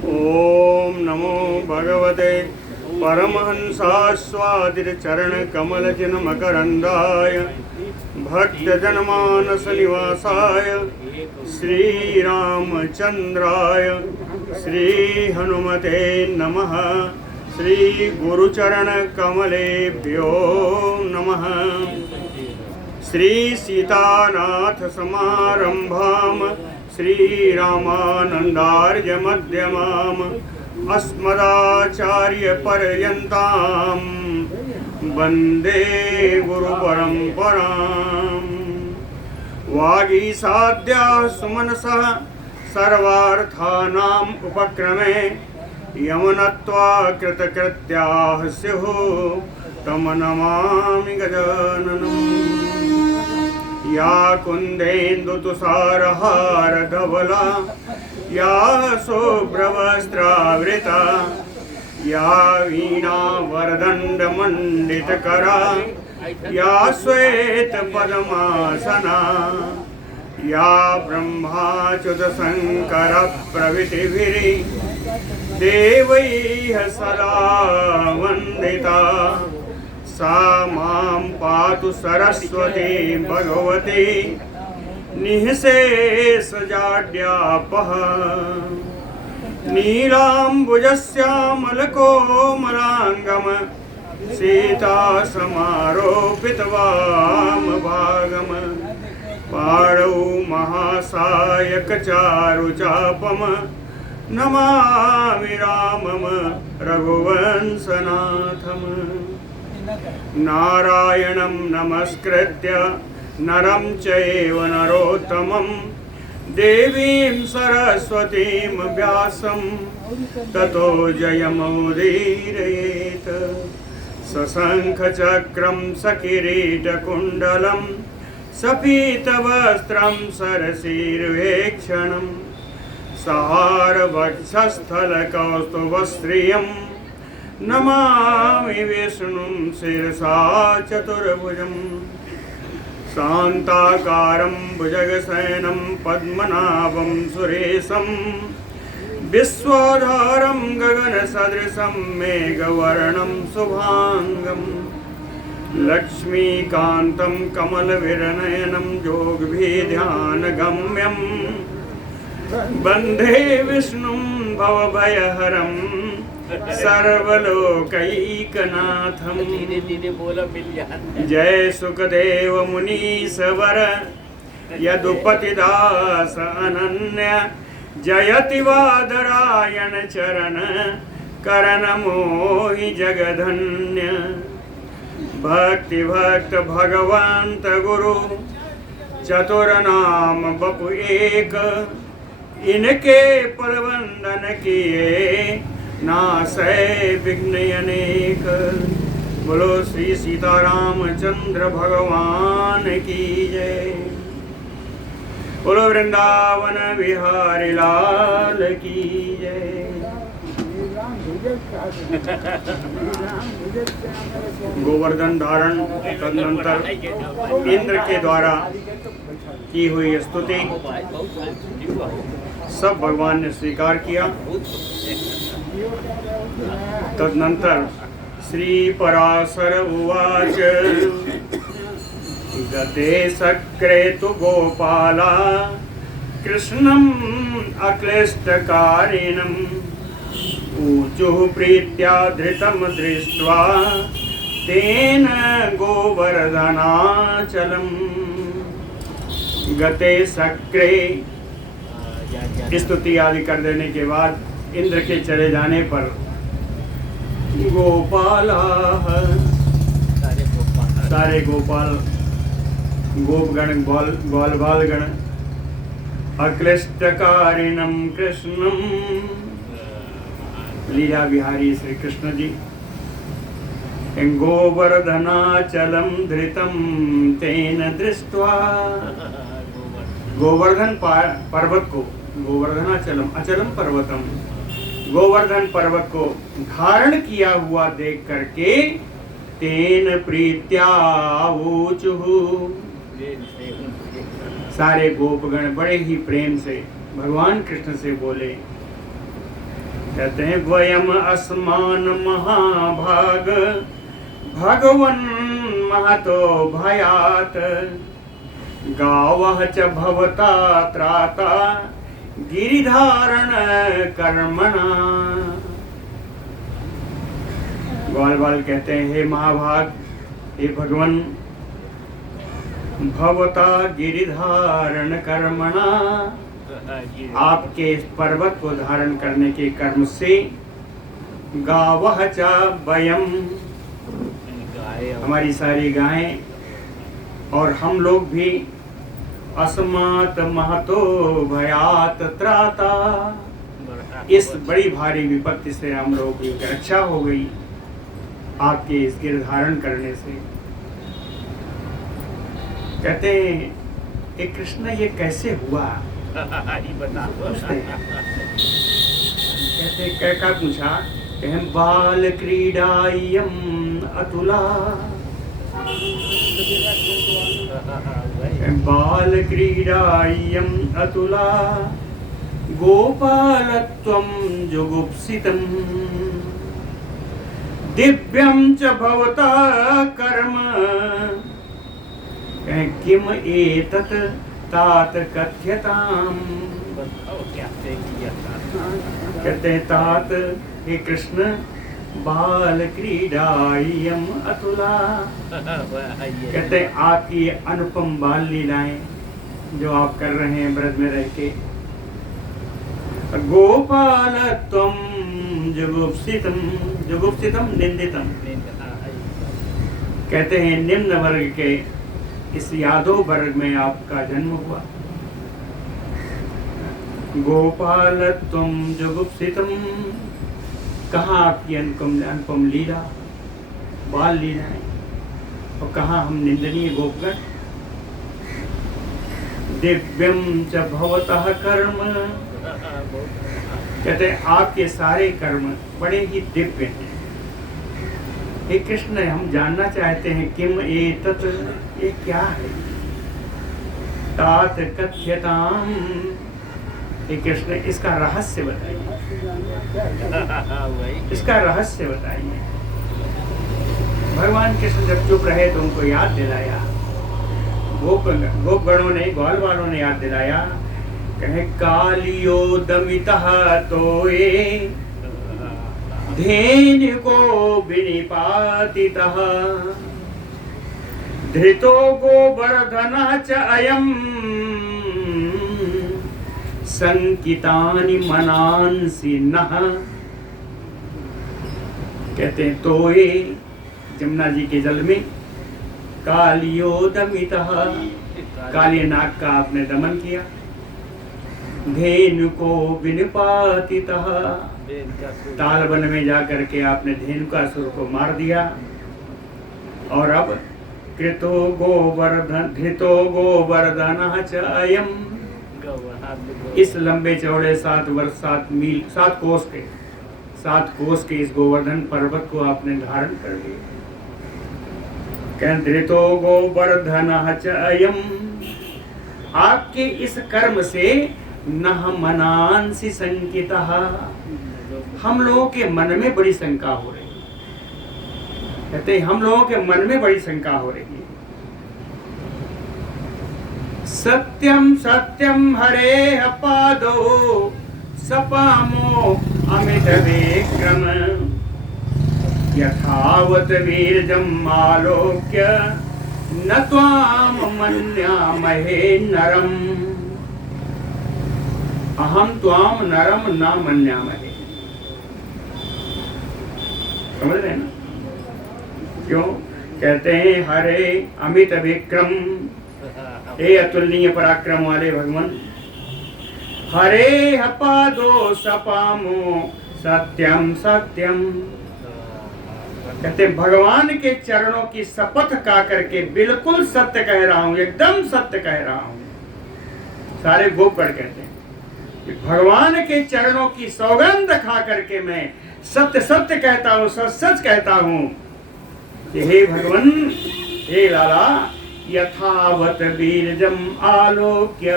ओम नमो भगवते परमहंसास्वादिचरणकमलचिन्मकरन्दाय भक्तजनमानसनिवासाय श्रीरामचन्द्राय श्रीहनुमते नमः। श्रीगुरुचरणकमलेभ्यो नमः। श्रीसीतानाथसमारम्भां श्रीरामानन्दार्यमध्यमाम् अस्मदाचार्यपर्यन्तां वन्दे गुरुपरम्पराम्। वागीसाद्याः सुमनसः सर्वार्थानाम् उपक्रमे यमुनत्वा कृतकृत्याः स्युः तं नमामि गजाननम्। या कुन्देन्दुतुषारहारधवला या शुभ्रवस्त्रावृता या वीणावरदण्डमण्डितकरा या श्वेतपद्मासना या ब्रह्माच्युतशङ्करप्रभृतिभिः देवैः सदा वन्दिता सा मां पातु सरस्वती भगवती निःशेषजाड्यापः। नीलाम्बुजश्यामलकोमलाङ्गं सीतासमारोपितवामभागं पाणौ महासायकचारुचापं नमामि रामं रघुवंशनाथम्। नारायणं नमस्कृत्य नरं चैव नरोत्तमं देवीं सरस्वतीं व्यासं ततो जयमुदीरयेत्। सशङ्खचक्रं सकिरीटकुण्डलं सपीतवस्त्रं सरसीर्वेक्षणं सहारवक्षस्थलकौस्तुभश्रियं नमामि विष्णुं शिरसा चतुर्भुजं। शान्ताकारं भुजगशयनं पद्मनाभं सुरेशं विश्वाधारं गगनसदृशं मेघवर्णं शुभाङ्गं लक्ष्मीकान्तं कमलविरनयनं योगभिध्यानगम्यं वन्दे विष्णुं भवभयहरं सर्वलोकैकनाथं। जय सुखदेव मुनीश्वर यदुपतिदास अनन्य जयति वादरायण चरण करण मोहि जगधन्य। भक्ति भक्त भगवंत गुरु चतुरनाम बपु एक इनके पद वंदन किए नासै विघ्न अनेक। बोलो श्री सीतारामचंद्र भगवान की जय। बोलो वृंदावन बिहारी लाल की जय। गोवर्धन धारण तदनंतर इंद्र के द्वारा की हुई स्तुति सब भगवान ने स्वीकार किया। तदनंतर श्री पराशर उवाच गते सक्रेतु गोपाला कृष्णम् अक्लिष्टकारिणम् ऊचुः प्रीत्या धृतं दृष्ट्वा तेन गोवर्धनाचलम्। गते सक्रे स्तुति आदि कर देने के बाद इंद्र के चले जाने पर गोपाला सारे गोपाल गोपगण ग्वाल बालगण अक्लिष्टकारिणं कृष्णं लीला बिहारी श्री कृष्ण जी गोवर्धनाचलं धृतं तेन दृष्ट्वा। गोवर्धन पर्वत को गोवर्धनाचलम अचलम पर्वतम गोवर्धन पर्वत को धारण किया हुआ देख करके तेन प्रीत्या ऊचुः सारे गोपगण बड़े ही प्रेम से भगवान कृष्ण से बोले कहते हैं वयम अस्मान महाभाग भगवन महतो भयात गावः च भवता त्राता गिरिधारण कर्मणा। ग्वालवाल कहते हैं हे महाभाग, हे भगवन, भवता गिरिधारण कर्मणा, आपके इस पर्वत को धारण करने के कर्म से गावः च वयम, हमारी सारी गायें और हम लोग भी अस्मात् महतो भयात त्राता, इस बड़ी भारी विपत्ति से हम लोगों की रक्षा हो गई आपके इस गिरधारण करने से। कहते हैं हे कृष्ण ये कैसे हुआ? कहते क्या पूछा? कहें बाल क्रीडायम अतुला, बाल क्रीडायम अतुला गोपालत्वं जुगुप्सितम् दिव्यं च भवता कर्म किम एतत् तात कथ्यताम्। कहते हैं तात हे कृष्ण बाल क्रीडायम अतुला, कहते हैं आपकी अनुपम बाल लीलाएं जो आप कर रहे हैं ब्रज में रह के, गोपालत्वं जुगुप्सितम, जुगुप्सितम निंदितम, कहते हैं निम्न वर्ग के इस यादव वर्ग में आपका जन्म हुआ। गोपालत्वं जुगुप्सितम, कहाँ आपकी अनुपम लीला बाल लीला है और कहाँ हम निंदनीय गोपगण। दिव्यम च भवतः कर्म, कहते हैं आपके सारे कर्म बड़े ही दिव्य हैं। हे कृष्ण हम जानना चाहते हैं किम एतत्, ये क्या है? तात कथ्यताम, हे कृष्ण इसका रहस्य बताइए, इसका रहस्य बताइए। भगवान कृष्ण जब चुप रहे तो उनको याद दिलाया, गोपगणों ने, ग्वाल वालों ने याद दिलाया। कहे कालियो दमितः तोये धेनु को विनिपातितः धृतो गोवर्धनः च अयम् संकितानि मनांसि नः। कहते हैं तोये जमुना जी के जल में, कालियो दमितः, काली नाग का आपने दमन किया, धेनु को विनिपातितः, तालवन में जाकर के आपने धेनुकासुर को मार दिया। और अब कृतो गोवर्धन धृतो गोवर्धनः च अयम्, इस लंबे चौड़े 7 वर्ष 7 मील 7 कोस के इस गोवर्धन पर्वत को आपने धारण कर लिया। धृतो गोवर्धनः च अयम्, आपके इस कर्म से नह मनांसि संकितः, हम लोगों के मन में बड़ी शंका हो रही है। कहते हैं हम लोगों के मन में बड़ी शंका हो रही है। सत्यम सत्यम हरेः पादो सपामो अमित विक्रम यथावत वीर्यम् आलोक्य न त्वाम मन्यामहे नरम, अहम त्वाम नरम न मन्यामहे। समझ रहे हैं ना? क्यों कहते हैं हरे अमित विक्रम, हे अतुलनीय पराक्रम वाले भगवान, हरे पादो सपामो सत्यम सत्यम, कहते भगवान के चरणों की शपथ खा करके बिल्कुल सत्य कह रहा हूं, एकदम सत्य कह रहा हूं। सारे गोपगण कहते हैं कि भगवान के चरणों की सौगंध खा करके मैं सत्य सत्य कहता हूं, सच सच कहता हूं कि हे भगवान, हे लाला, यथावत वीर्यम् आलोक्य,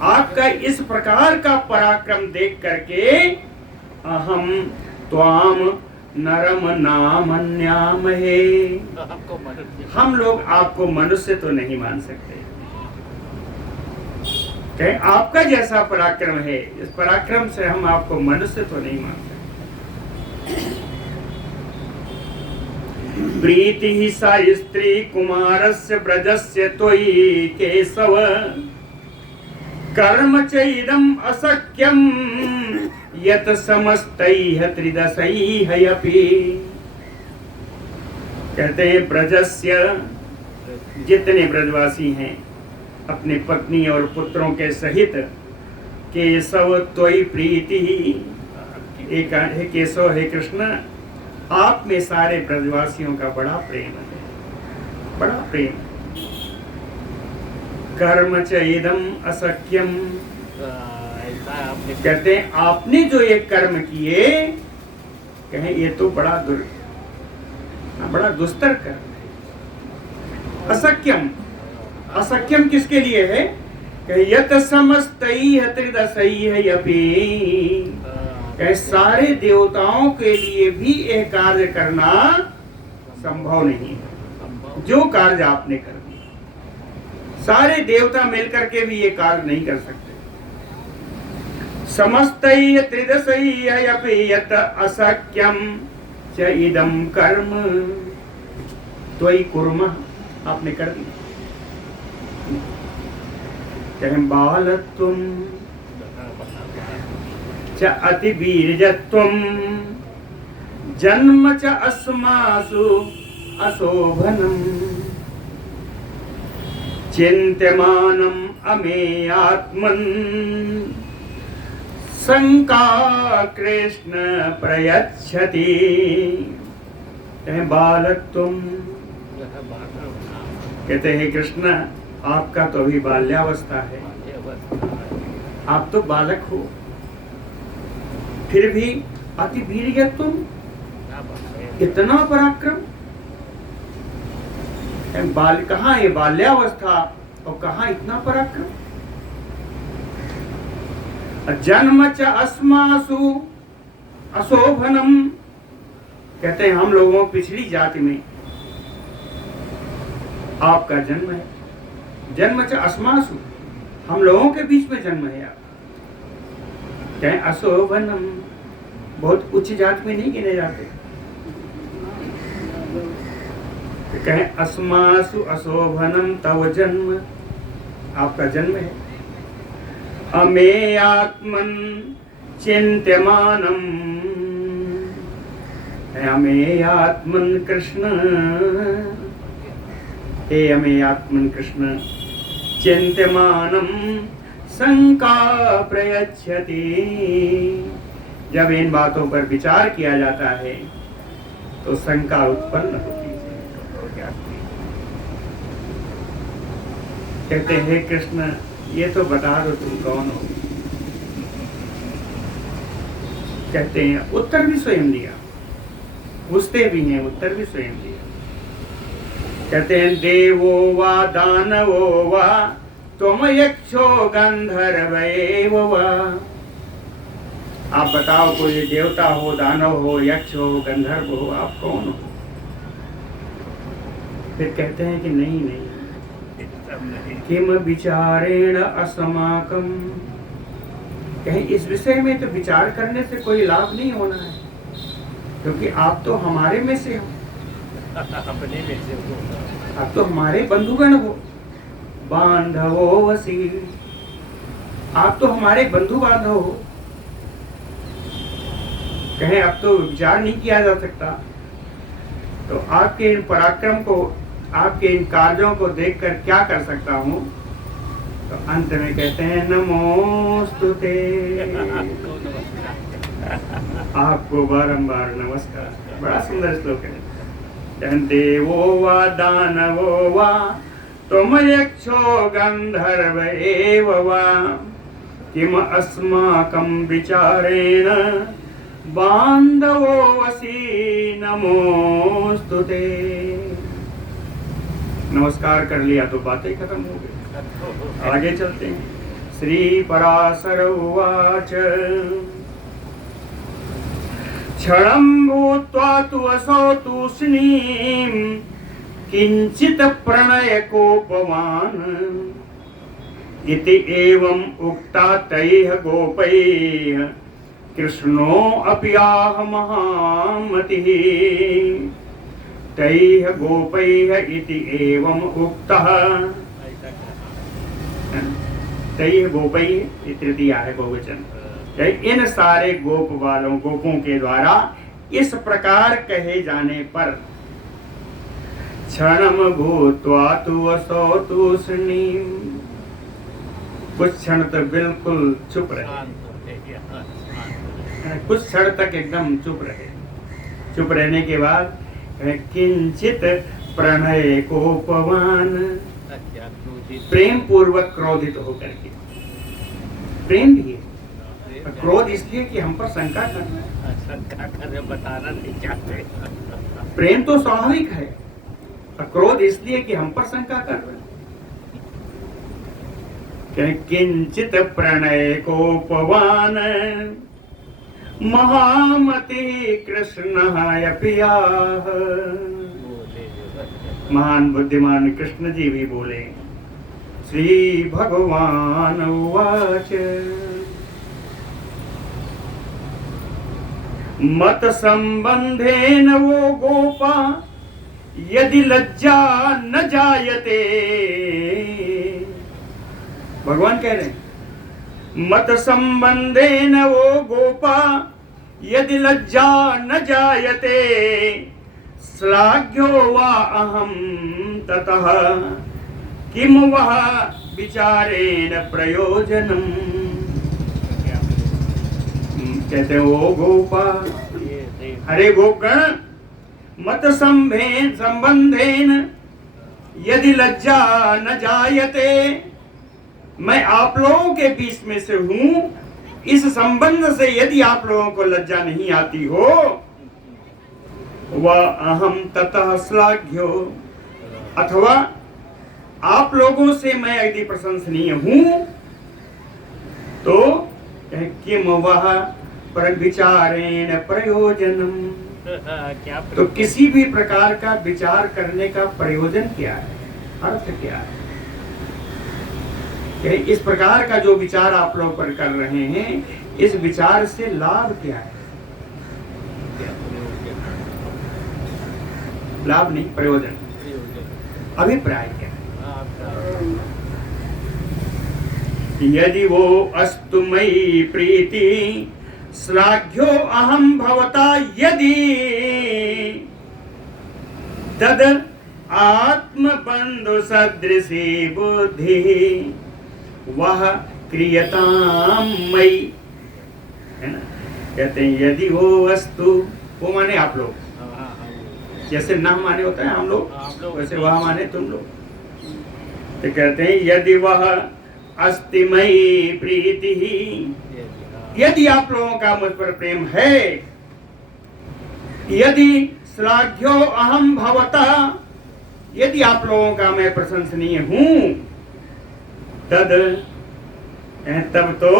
आपका इस प्रकार का पराक्रम देख करके अहम त्वाम नरम नामन्यामहे। हम लोग आपको मनुष्य तो नहीं मान सकते। कहे आपका जैसा पराक्रम है, इस पराक्रम से हम आपको मनुष्य तो नहीं मान सकते। प्रीति ही सा स्त्री कुमारस्य ब्रजस्य त्वयि केशव कर्म चैदम अशक्यम यत समस्तैः त्रिदशैः अपि। कहते हैं ब्रजस्य, जितने ब्रजवासी हैं अपने पत्नी और पुत्रों के सहित, केशव त्वयि प्रीति। एक है केशव, हे कृष्ण आप में सारे ब्रजवासियों का बड़ा प्रेम है, बड़ा प्रेम। कर्म च इदम अशक्यम, कहते हैं आपने जो ये कर्म किए, कहें ये तो बड़ा दुस्तर कर्म है। अशक्यम, अशक्यम किसके लिए है? यत समस्तैः त्रिदशैः अपि, सारे देवताओं के लिए भी यह कार्य करना संभव नहीं है जो कार्य आपने कर दिया। सारे देवता मिलकर के भी ये कार्य नहीं कर सकते। समस्तैः त्रिदशैः अपि यत अशक्यम च इदं कर्म त्वयि कुर्मः, आपने कर दिया। कहें बालत्वम च अतिवीर्यत्वम जन्म च अस्मासु अशोभनम चिन्त्यमानम अमेयात्मन शंका कृष्ण प्रयच्छति। बालत्वम, कहते हैं कृष्ण आपका तो अभी बाल्यावस्था है, आप तो बालक हो, फिर भी अति वीर्यत्वम, इतना पराक्रम। कहाँ ये बाल्यावस्था और कहाँ इतना पराक्रम। जन्म च अस्मासु अशोभनम, कहते हैं हम लोगों पिछली जाति में आपका जन्म है। जन्म च अस्मासु, हम लोगों के बीच में जन्म है आप। कहें अशोभनम, बहुत उच्च जाति में नहीं गिने जाते। तो कहें अस्मासु अशोभनम तव जन्म, आपका जन्म है। अमेयात्मन चिन्त्यमानम, अमेयात्मन कृष्ण, हे अमेयात्मन कृष्ण चिन्त्यमानम शंका प्रयच्छति। जब इन बातों पर विचार किया जाता है तो शंका उत्पन्न होती है। कहते हैं कृष्ण ये तो बता दो तुम कौन हो। कहते हैं उत्तर भी स्वयं दिया, पूछते भी हैं उत्तर भी स्वयं दिया। कहते हैं देवो वा दानवो वा तुम यक्षो गंधर्वैव वा। आप बताओ कोई देवता हो, दानव हो, यक्ष हो, गंधर्व हो, आप कौन हो? फिर कहते हैं कि नहीं नहीं, किम विचारेण असमाकम, कहीं इस विषय में तो विचार करने से कोई लाभ नहीं होना है, क्योंकि आप तो हमारे में से हो, अपने में से हो, आप तो हमारे बंधुगण हो, बांधवो वसी, आप तो हमारे बंधु बांधव हो। कहें अब तो विचार नहीं किया जा सकता, तो आपके इन पराक्रम को, आपके इन कार्यों को देखकर क्या कर सकता हूँ? तो अंत में कहते हैं नमोस्तुते, आपको बारंबार नमस्कार। बड़ा सुंदर श्लोक है। देवो वा दानवो वा तुम यक्षो गंधर्व एव वा किम अस्माकं विचारेण बांधवो वसी नमोस्तुते। नमस्कार कर लिया तो बातें खत्म हो गई, आगे चलते हैं। श्री पराशर उवाच क्षणं भूत्वा तु असौ तूष्णीं किंचित प्रणयकोपवान् इति एवं उक्ता तैः गोपैः कृष्णो अपि आह महामतिः। तैः गोपैः इति एवं उक्तः। तैः गोपैः तृतीया है बहुवचन। इन सारे गोप वालों गोपों के द्वारा इस प्रकार कहे जाने पर क्षणम भूत्वा तु असौ तूष्णीं, कुछ क्षण तक बिल्कुल चुप रहे, कुछ क्षण तक एकदम चुप रहे। चुप रहने के बाद किंचित प्रणय कोपवान, प्रेम पूर्वक क्रोधित होकर के। प्रेम भी है, क्रोध इसलिए कि हम पर शंका कर बताना नहीं चाहते। प्रेम तो स्वाभाविक है, क्रोध इसलिए कि हम पर शंका कर रहे। किंचित प्रणय कोपवान महामति कृष्ण पियाह। महान बुद्धिमान कृष्ण जी भी बोले। श्री भगवान उवाच मत संबंधेन वो गोपा यदि लज्जा न जायते। भगवान कह रहे हैं मत संबंधेन वो गोपा यदि लज्जा न जायते श्लाघ्यो वा अहम ततः किम वह विचारेण प्रयोजनम। कहते हैं ओ गोपा, हरे गोगण मत संबंधेन यदि लज्जा न जायते, मैं आप लोगों के बीच में से हूं, इस संबंध से यदि आप लोगों को लज्जा नहीं आती हो, वह अहम ततः श्लाघ्यो, अथवा आप लोगों से मैं यदि प्रशंसनीय हूं तो किम वह पर विचारेण प्रयोजनम, तो किसी भी प्रकार का विचार करने का प्रयोजन क्या है, अर्थ क्या है। इस प्रकार का जो विचार आप लोग पर कर रहे हैं, इस विचार से लाभ क्या है। लाभ नहीं, प्रयोजन, अभिप्राय क्या है। यदि वो अस्तु मयि प्रीति श्लाघ्यो अहम भवता यदि तद आत्मबंधु सदृशी बुद्धि वह क्रियताम मयि, है ना। कहते हैं यदि वो वस्तु, वो माने आप लोग, जैसे ना माने होता है हम लोग, वैसे वह माने तुम लोग। तो कहते हैं यदि वह अस्ति मयि प्रीति, यदि आप लोगों का मुझ पर प्रेम है, यदि श्लाघ्यो अहम भवता, यदि आप लोगों का मैं प्रशंसनीय हूं, तब तो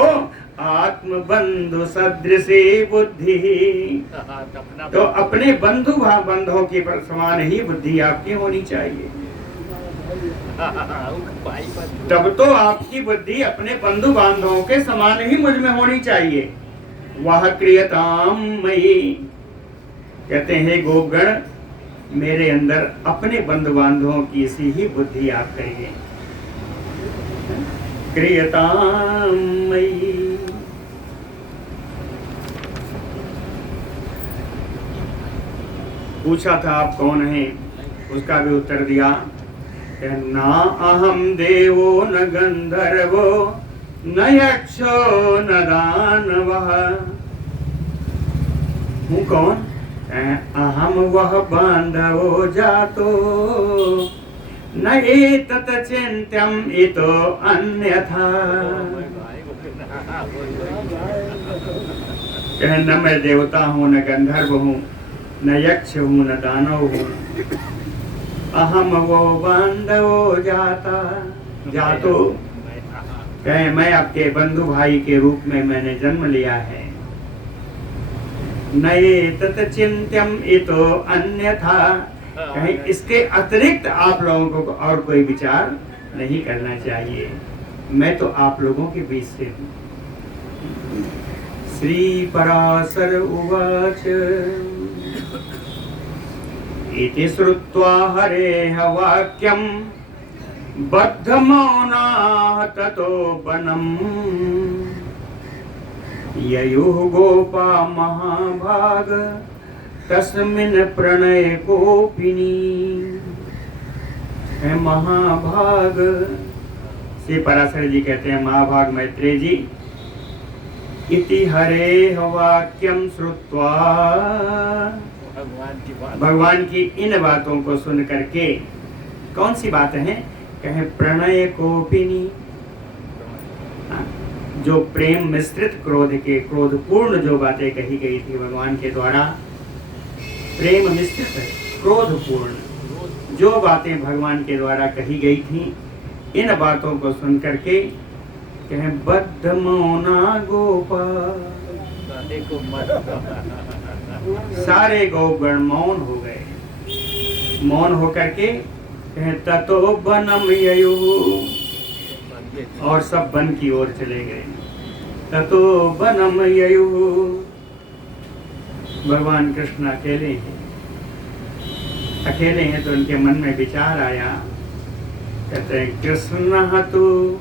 आत्मबंधु सदृशी बुद्धि, तो अपने बंधुओं की समान ही बुद्धि आपकी होनी चाहिए। तब तो आपकी बुद्धि अपने बंधु बांधवों के समान ही मुझ में होनी चाहिए। वह क्रियताम मयि, कहते हैं गोगण मेरे अंदर अपने बंधु बांधवों की सी ही बुद्धि आप करिए। क्रियताम मयि। पूछा था आप कौन हैं, उसका भी उत्तर दिया ना अहम देवो न गंधर्वो न यक्षो न दानवः। हूँ कौन? अहम वह बांधवो जातो न एतत् चिंत्यम इतो अन्यथा। न मैं देवता हूँ, न गंधर्व हूँ, न यक्ष हूँ, न दानव हूँ। अहम वो बांधवो जातो, मैं आपके बंधु भाई के रूप में मैंने जन्म लिया है। नये तत् चिंत्यम इतो अन्यथा, कहीं इसके अतिरिक्त आप लोगों को और कोई विचार नहीं करना चाहिए। मैं तो आप लोगों के बीच से हूँ। श्री पराशर उवाच इति श्रुत्वा हरेः वाक्यं बद्धमौनाः ततो वनम् ययुः गोपा महाभाग तस्मिन् प्रणय गोपिनी। है महाभाग, श्री पराशर जी कहते हैं महाभाग मैत्रेय जी, इति हरेः वाक्यं श्रुत्वा, भगवान की इन बातों को सुन करके, कौन सी बातें हैं? कहे प्रणय गोपिनी, जो प्रेम मिश्रित क्रोध के, क्रोधपूर्ण जो बातें कही गई थी भगवान के द्वारा, प्रेम मिश्रित क्रोधपूर्ण जो बातें भगवान के द्वारा कही गई थी, इन बातों को सुन करके कहे बद्ध मौना गोपा, सारे गौगण मौन हो गए। मौन होकर के कहे ततो वनम ययु, और सब वन की ओर चले गए। ततो वनम ययु, भगवान कृष्ण अकेले हैं। अकेले हैं तो उनके मन में विचार आया, कहते हैं कृष्ण तु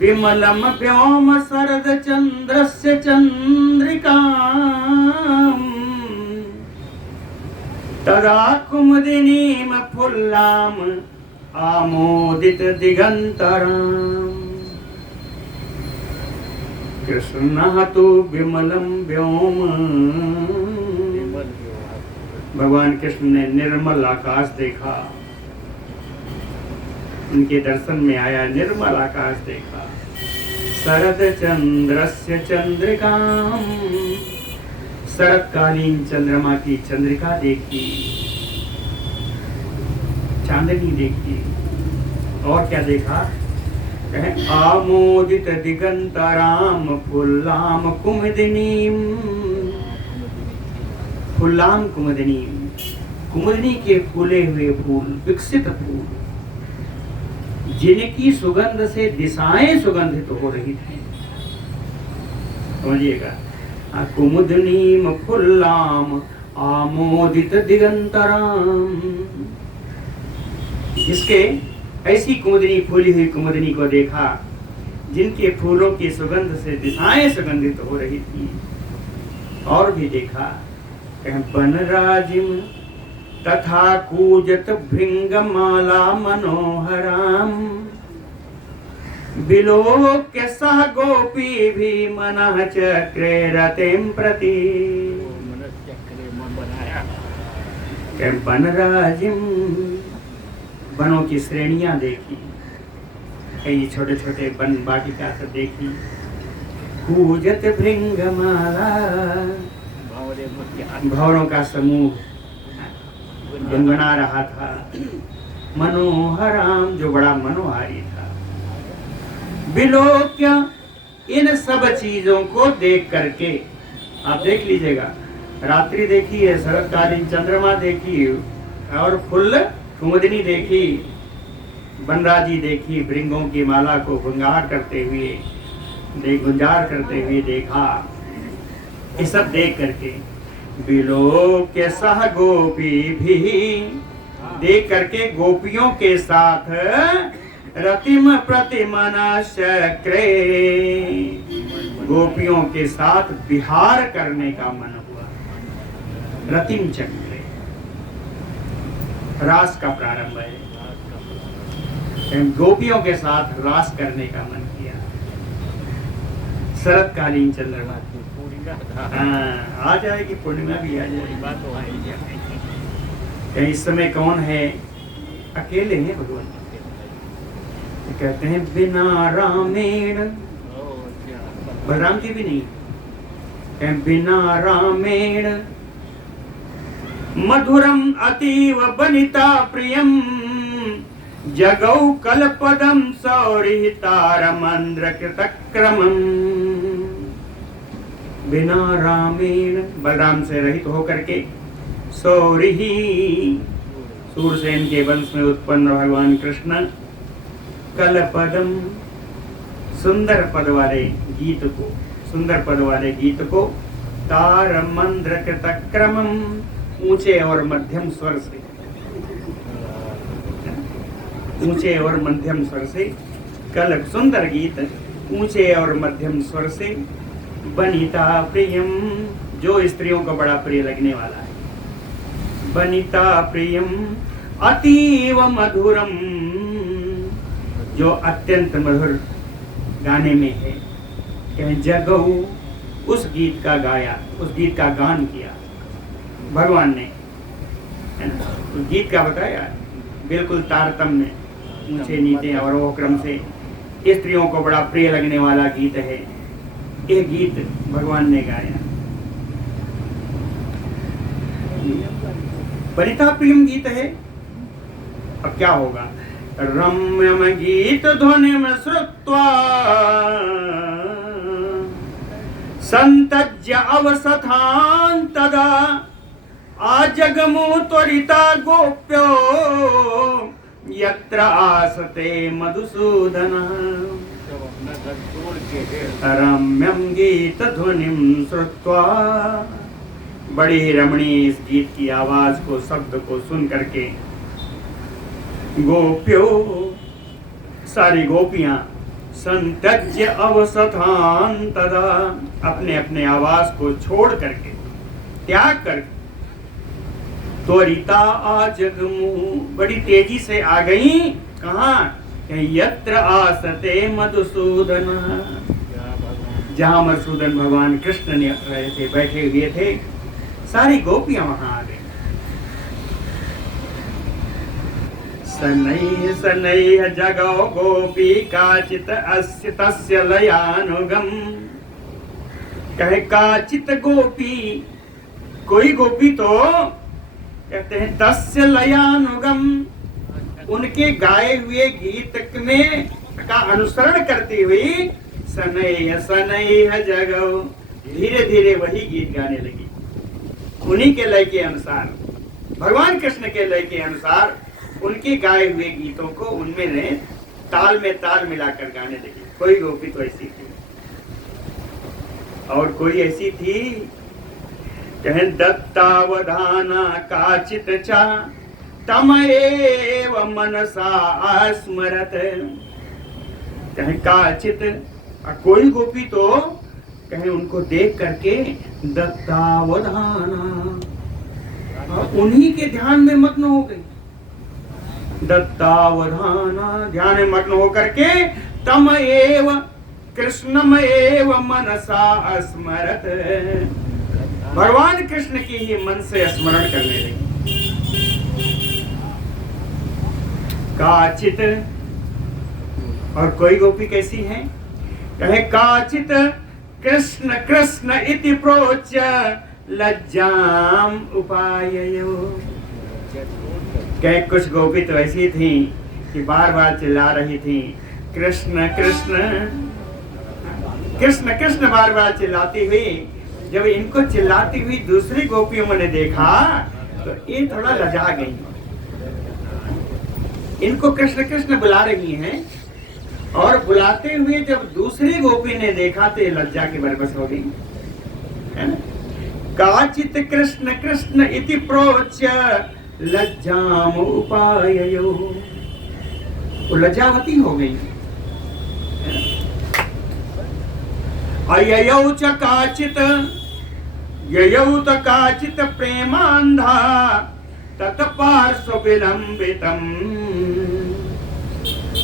विमलम व्योम शरद चंद्रस्य चंद्रिका तदा कुमुदिनीम फुल्लाम आमोदित दिगंतराम। कृष्ण तु विमलम व्योम, भगवान कृष्ण ने निर्मल आकाश देखा, उनके दर्शन में आया निर्मल आकाश देखा। शरद चंद्रस्य चंद्रिकाम, शरतकालीन चंद्रमा की चंद्रिका देखी, चांदनी देखी। और क्या देखा? कहे आमोदित दिगंतराम फुल्लाम कुमुदिनीम, फुल्लाम कुमुदिनीम, कुमुदिनी के फूले हुए फूल, विकसित फूल, जिनकी सुगंध से दिशाएं सुगंधित हो रही थी। समझिएगा, कुमुदिनीम फुल्लाम आमोदित दिगंतराम, जिसके ऐसी कुमुदिनी, फूली हुई कुमुदिनी को देखा जिनके फूलों की सुगंध से दिशाएं सुगंधित हो रही थी। और भी देखा, वनराजिम तथा कूजत भृंगमाला मनोहराम विलोक्य सह गोपी भी मनः चक्रे रतिम प्रति। वनराजिम, वनों की श्रेणियां देखी, कई छोटे छोटे वन वाटिका से देखी। कूजत भृंगमाला, भंवरों का समूह गुनगुना रहा था। मनोहराम, जो बड़ा मनोहारी था। विलोक्य, इन सब चीजों को देख करके, आप देख लीजिएगा, रात्रि देखी है, शरतकालीन चंद्रमा देखी, और फुल कुमुदिनी देखी, वनराजी देखी, भृंगों की माला को गुंजार करते हुए देखा। ये सब देख करके विलोक्य सह गोपी भी, देख करके गोपियों के साथ रतिम प्रतिमना चक्रे, गोपियों के साथ विहार करने का मन हुआ। रतिम चक्रे, रास का प्रारंभ है। गोपियों के साथ रास करने का मन किया। शरतकालीन चंद्रमा, आ जाएगी, पूर्णिमा भी आ जाएगी। इस समय कौन है? अकेले हैं भगवान। कहते हैं बिना रामेण, बलराम जी भी नहीं, बिना रामेण मधुरम अतीव बनिता प्रियम जगौ कलपदम सौरितारमंद्र कृतक्रमम। बिना रामेण, बलराम से रहित होकर के, सौरिही, सूरसेन के वंश में उत्पन्न भगवान कृष्ण, कलपदम, सुंदर पद वाले गीत को, तार मंद्र कृतक्रमम, ऊंचे और मध्यम स्वर से, कल सुंदर गीत ऊंचे और मध्यम स्वर से, बनिता प्रियम, जो स्त्रियों को बड़ा प्रिय लगने वाला है, बनिता प्रियम अतीव मधुरम, जो अत्यंत मधुर गाने में है। कहें जगऊ, उस गीत का गान किया भगवान ने, है ना। उस गीत का बताया बिल्कुल तारतम्य, ऊंचे नीचे और क्रम से, स्त्रियों को बड़ा प्रिय लगने वाला गीत है। ये गीत भगवान ने गाया। परिता प्रियम गीत है। अब क्या होगा? रम्यम गीत ध्वनिम श्रुत्वा संतज्य अवसथान तदा आजगमु त्वरिता गोप्यो यत्र आसते मधुसूदन। रम्यम गीत ध्वनिम श्रुत्वा, बड़ी ही रमणीय इस गीत की आवाज को, शब्द को सुन करके, गोप्यो, सारी गोपियां, संतज्य अवसथान तदा, अपने अपने आवास को छोड़ करके, त्याग करके, त्वरिता आजगमु, बड़ी तेजी से आ गई। कहाँ? यत्र आसते मधुसूदन, जहाँ मधुसूदन भगवान कृष्ण ने रहे थे, बैठे हुए थे, सारी गोपियां वहां आ गई। सनैः सनैः जगौ गोपी काचित अस्य तस्य लयानुगम। कहे काचित गोपी, कोई गोपी तो कहते हैं तस्य लयानुगम, उनके गाए हुए गीत में का अनुसरण करती हुई, सनैः सनैः जगौ, धीरे धीरे वही गीत गाने लगी, उन्हीं के लय के अनुसार, भगवान कृष्ण के लय के अनुसार उनके गाए हुए गीतों को उनमें ने ताल में ताल मिलाकर गाने लगी। कोई गोपी तो ऐसी थी, और कोई ऐसी थी, कहें दत्तावधाना काचित चा तमएव मनसा स्मरत। कहें काचित, कोई गोपी तो कहें उनको देख करके दत्तावधाना, उन्हीं के ध्यान में मग्न हो गई। दत्तावधाना, ध्यान में मग्न होकर के, तम एव कृष्णम एव मनसा स्मरत, भगवान कृष्ण की ही मन से स्मरण करने लगी। काचित, और कोई गोपी कैसी है? कहे काचित कृष्ण कृष्ण इति प्रोच्य लज्जाम उपाययो। कहे कुछ गोपी तो ऐसी थी कि बार बार चिल्ला रही थी, कृष्ण कृष्ण कृष्ण कृष्ण, बार बार चिल्लाती हुई। जब इनको चिल्लाती हुई दूसरी गोपियों ने देखा तो ये थोड़ा लजा गई। इनको कृष्ण कृष्ण बुला रही हैं, और बुलाते हुए जब दूसरी गोपी ने देखा तो ये लज्जा की बरबस हो गई, है ना। काचित कृष्ण कृष्ण इति प्रोच्य लज्जाम उपाययो, वो लज्जावती हो गई। अययौ च काचित, ययौ त काचित प्रेमांधा तत्पार्श्व विलंबितम,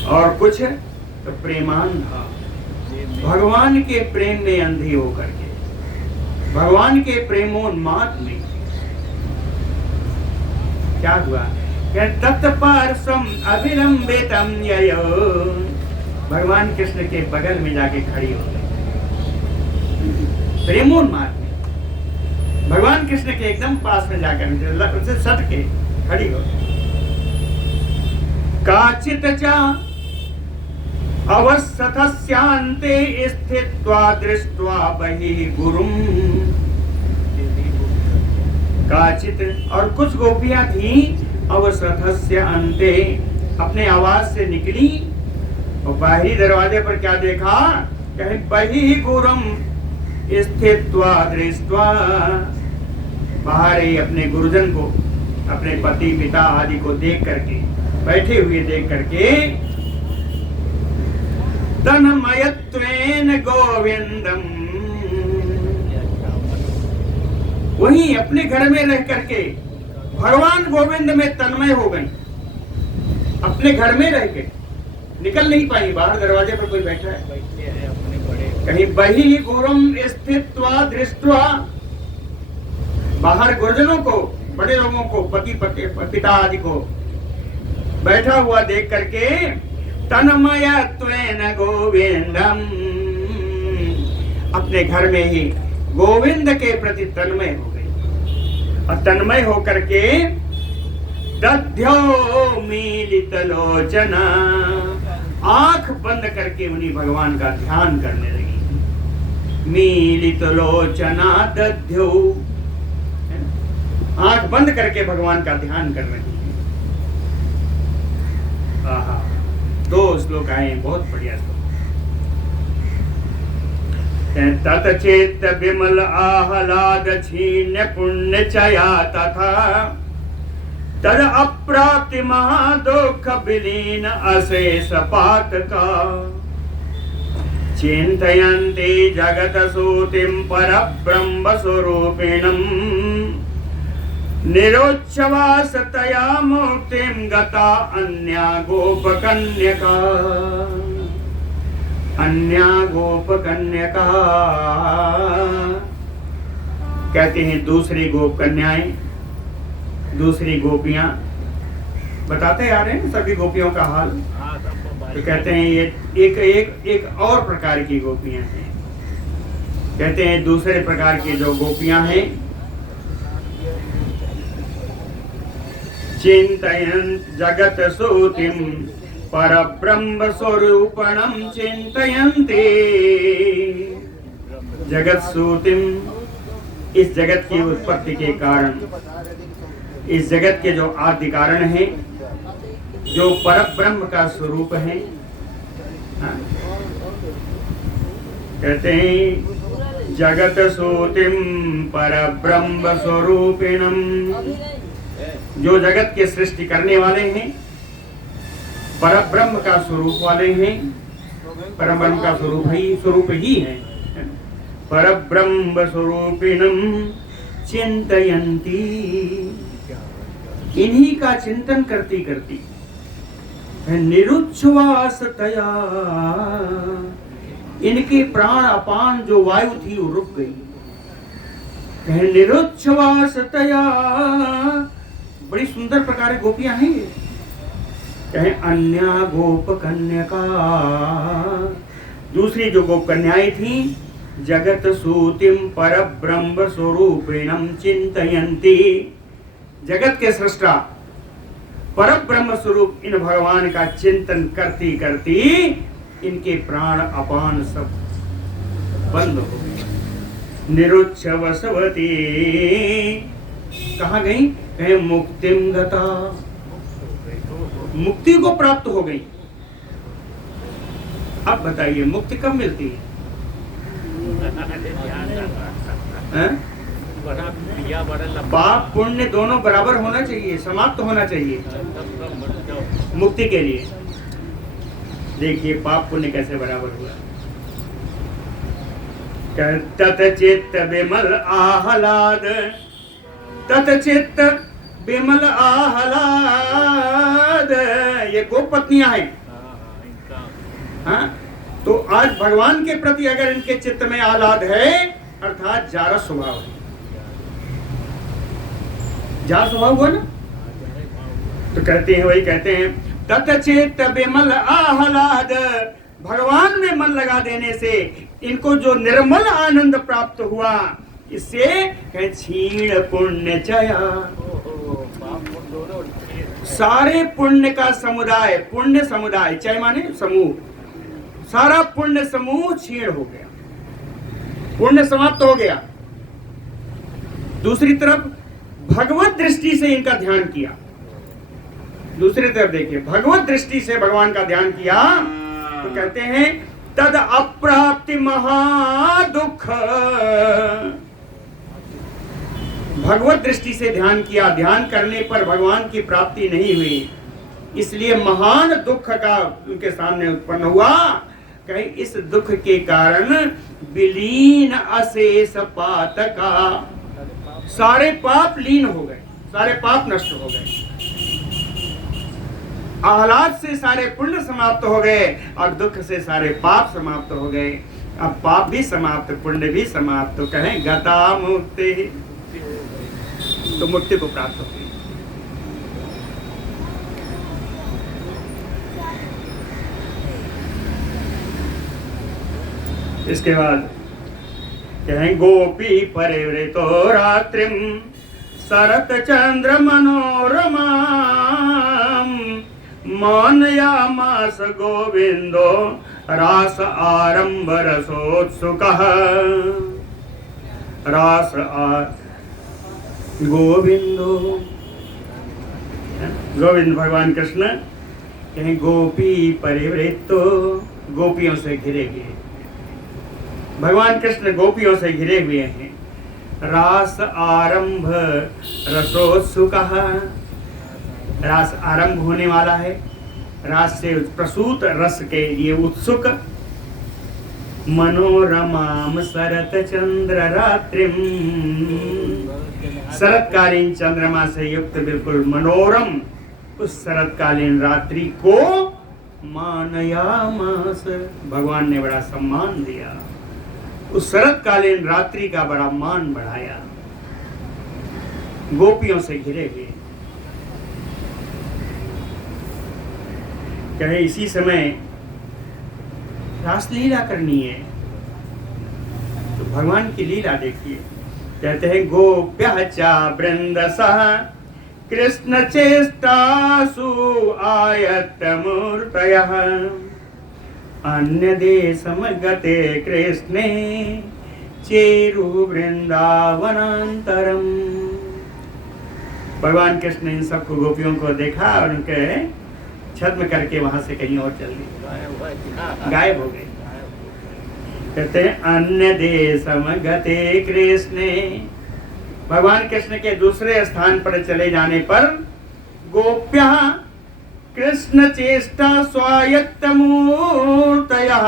और कुछ तो प्रेमांधा, भगवान के प्रेम में अंधी होकर के, भगवान के प्रेमोन्माद में क्या हुआ? तत्पार्श्वम अविलंबितम ययो, भगवान कृष्ण के बगल में जाके खड़ी हो गई। प्रेमोन्माद में भगवान कृष्ण के एकदम पास में जाकर उनसे सट के खड़ी हो गई। काचित चा, अवस्थस्यांते स्थित्वा दृष्ट्वा बहिः गुरुम् काचित। और कुछ गोपियां थी अवस्थस्य अंते, अपने आवाज से निकली और बाहरी दरवाजे पर क्या देखा, कहीं बहिः गुरुम् स्थित्वा दृष्ट्वा, बाहर ही अपने गुरुजन को, अपने पति पिता आदि को देख करके, बैठे हुए देख करके, तन्मयत्वेन गोविंदम, वहीं अपने घर में रह करके भगवान गोविंद में तन्मय हो गई। अपने घर में रह के निकल नहीं पाई, बाहर दरवाजे पर कोई बैठा है, कहीं बहिः गुरुम् स्थित्वा दृष्ट्वा, बाहर गुरुजनों को, बड़े लोगों को, पति पिता आदि को बैठा हुआ देख करके, तन्मयत्वेन गोविंदम, अपने घर में ही गोविंद के प्रति तन्मय हो गई। और तन्मय होकर के दध्यो मीलित लोचना, आंख बंद करके उन्हीं भगवान का ध्यान करने लगी। मीलित लोचना दध्यो, आंख बंद करके भगवान का ध्यान कर रही है। आहा, 2 श्लोक आए, बहुत बढ़िया श्लोक। ततचेत विमल आह्लाद क्षीण पुण्य चया तथा तद अप्राप्ति महादुख विलीन अशेष पातका चिंतयन्ति जगत सूतिम परब्रह्म स्वरूपिणम् निरोच्छवासतया मुक्तिं गता अन्या गोपकन्यका, अन्या गोपकन्यका कहते हैं दूसरी गोप कन्याएं, दूसरी गोपियां, बताते आ रहे हैं सभी गोपियों का हाल। तो कहते हैं ये एक और प्रकार की गोपियां हैं। कहते हैं दूसरे प्रकार की जो गोपियां हैं, चिंतयन् जगत सूतिम परब्रह्म स्वरूपणं चिंतयन्ति, जगत सूतिम, इस जगत की उत्पत्ति के कारण, इस जगत के जो आदि कारण हैं, जो परब्रह्म का स्वरूप है, कहते हैं जगत सूतिम परब्रह्म स्वरूपिणम, जो जगत के सृष्टि करने वाले हैं, परब्रह्म का स्वरूप वाले हैं, परब्रह्म का स्वरूप ही है, परब्रह्म स्वरूपिणम चिंतयन्ति, इन्हीं का चिंतन करती करती निरुच्छ्वासतया, इनके प्राण अपान जो वायु थी वो रुक गई। निरुच्छ्वासतया, बड़ी सुंदर प्रकार की गोपियां हैं ये। कहें अन्या गोप कन्यका, दूसरी जो गोप कन्याएं थी, जगत सूतिम परब्रह्म स्वरूपिणम चिंतयन्ति, जगत के सृष्टा परब्रह्म स्वरूप इन भगवान का चिंतन करती करती इनके प्राण अपान सब बंद हो गए। निरुच्छ्वसवती, कहाँ गई? कहे मुक्तिम गता, मुक्ति को प्राप्त हो गई। अब बताइए मुक्ति कब मिलती है? पाप पुण्य दोनों बराबर होना चाहिए, समाप्त होना चाहिए मुक्ति के लिए। देखिए पाप पुण्य कैसे बराबर हुआ। ततचित्त विमल आह्लाद, ततचित्त विमल आह्लाद, ये गोप पत्नियां हैं। हाँ, तो आज भगवान के प्रति अगर इनके चित्त में आह्लाद है, अर्थात जारा स्वभाव है। जारा स्वभाव हुआ ना, तो कहते हैं, वही कहते हैं ततचित्त विमल आह्लाद, भगवान में मन लगा देने से इनको जो निर्मल आनंद प्राप्त हुआ, इससे क्षीण पुण्य चया, सारे पुण्य का समुदाय, पुण्य समुदाय, चय माने समूह, सारा पुण्य समूह क्षीण हो गया, पुण्य समाप्त हो गया। दूसरी तरफ भगवत दृष्टि से इनका ध्यान किया, दूसरी तरफ देखिए, भगवत दृष्टि से भगवान का ध्यान किया तो कहते हैं तद अप्राप्ति महादुख। भगवत दृष्टि से ध्यान किया, ध्यान करने पर भगवान की प्राप्ति नहीं हुई, इसलिए महान दुख का उनके सामने उत्पन्न हुआ। कहीं इस दुख के कारण विलीन अशेष पातका, सारे पाप लीन हो गए, सारे पाप नष्ट हो गए। आह्लाद से सारे पुण्य समाप्त हो गए और दुख से सारे पाप समाप्त हो गए। अब पाप भी समाप्त, पुण्य भी समाप्त, तो कहें गता मुक्ति, तो मुक्ति को प्राप्त हो गई। इसके बाद कहें गोपी परिवृतो रात्रिम शरत चंद्र मनोरमा मानयामास गोविंदो रास आरंभ रसोत्सुकः। रास गोविंदो, गोविंद भगवान कृष्ण कहीं गोपी परिवृतो, गोपियों से घिरे हुए, भगवान कृष्ण गोपियों से घिरे हुए हैं। रास आरंभ रसोत्सुकः, रास आरंभ होने वाला है, रास से प्रसूत रस के लिए उत्सुक। मनोरमाम शरत चंद्र रात्रिम, शरतकालीन चंद्रमा से युक्त बिल्कुल मनोरम उस शरतकालीन रात्रि को मानयामास, भगवान ने बड़ा सम्मान दिया, उस शरतकालीन रात्रि का बड़ा मान बढ़ाया, गोपियों से घिरे हुए। कहे इसी समय रासलीला करनी है, तो भगवान की लीला देखिए। कहते हैं गोप्यः च वृंदसः कृष्ण चेष्टासु आयत्तमूर्तयः अन्य देशम गते कृष्णे चेरु वृंदावनांतरम। भगवान कृष्ण इन सबको गोपियों को देखा और उनके छद्म करके वहां से कहीं और चल गए, गायब हो गए। कहते हैं अन्य देशम गते कृष्णे, भगवान कृष्ण के दूसरे स्थान पर चले जाने पर गोप्यः कृष्ण चेष्टा स्वायत्त मूर्तयः,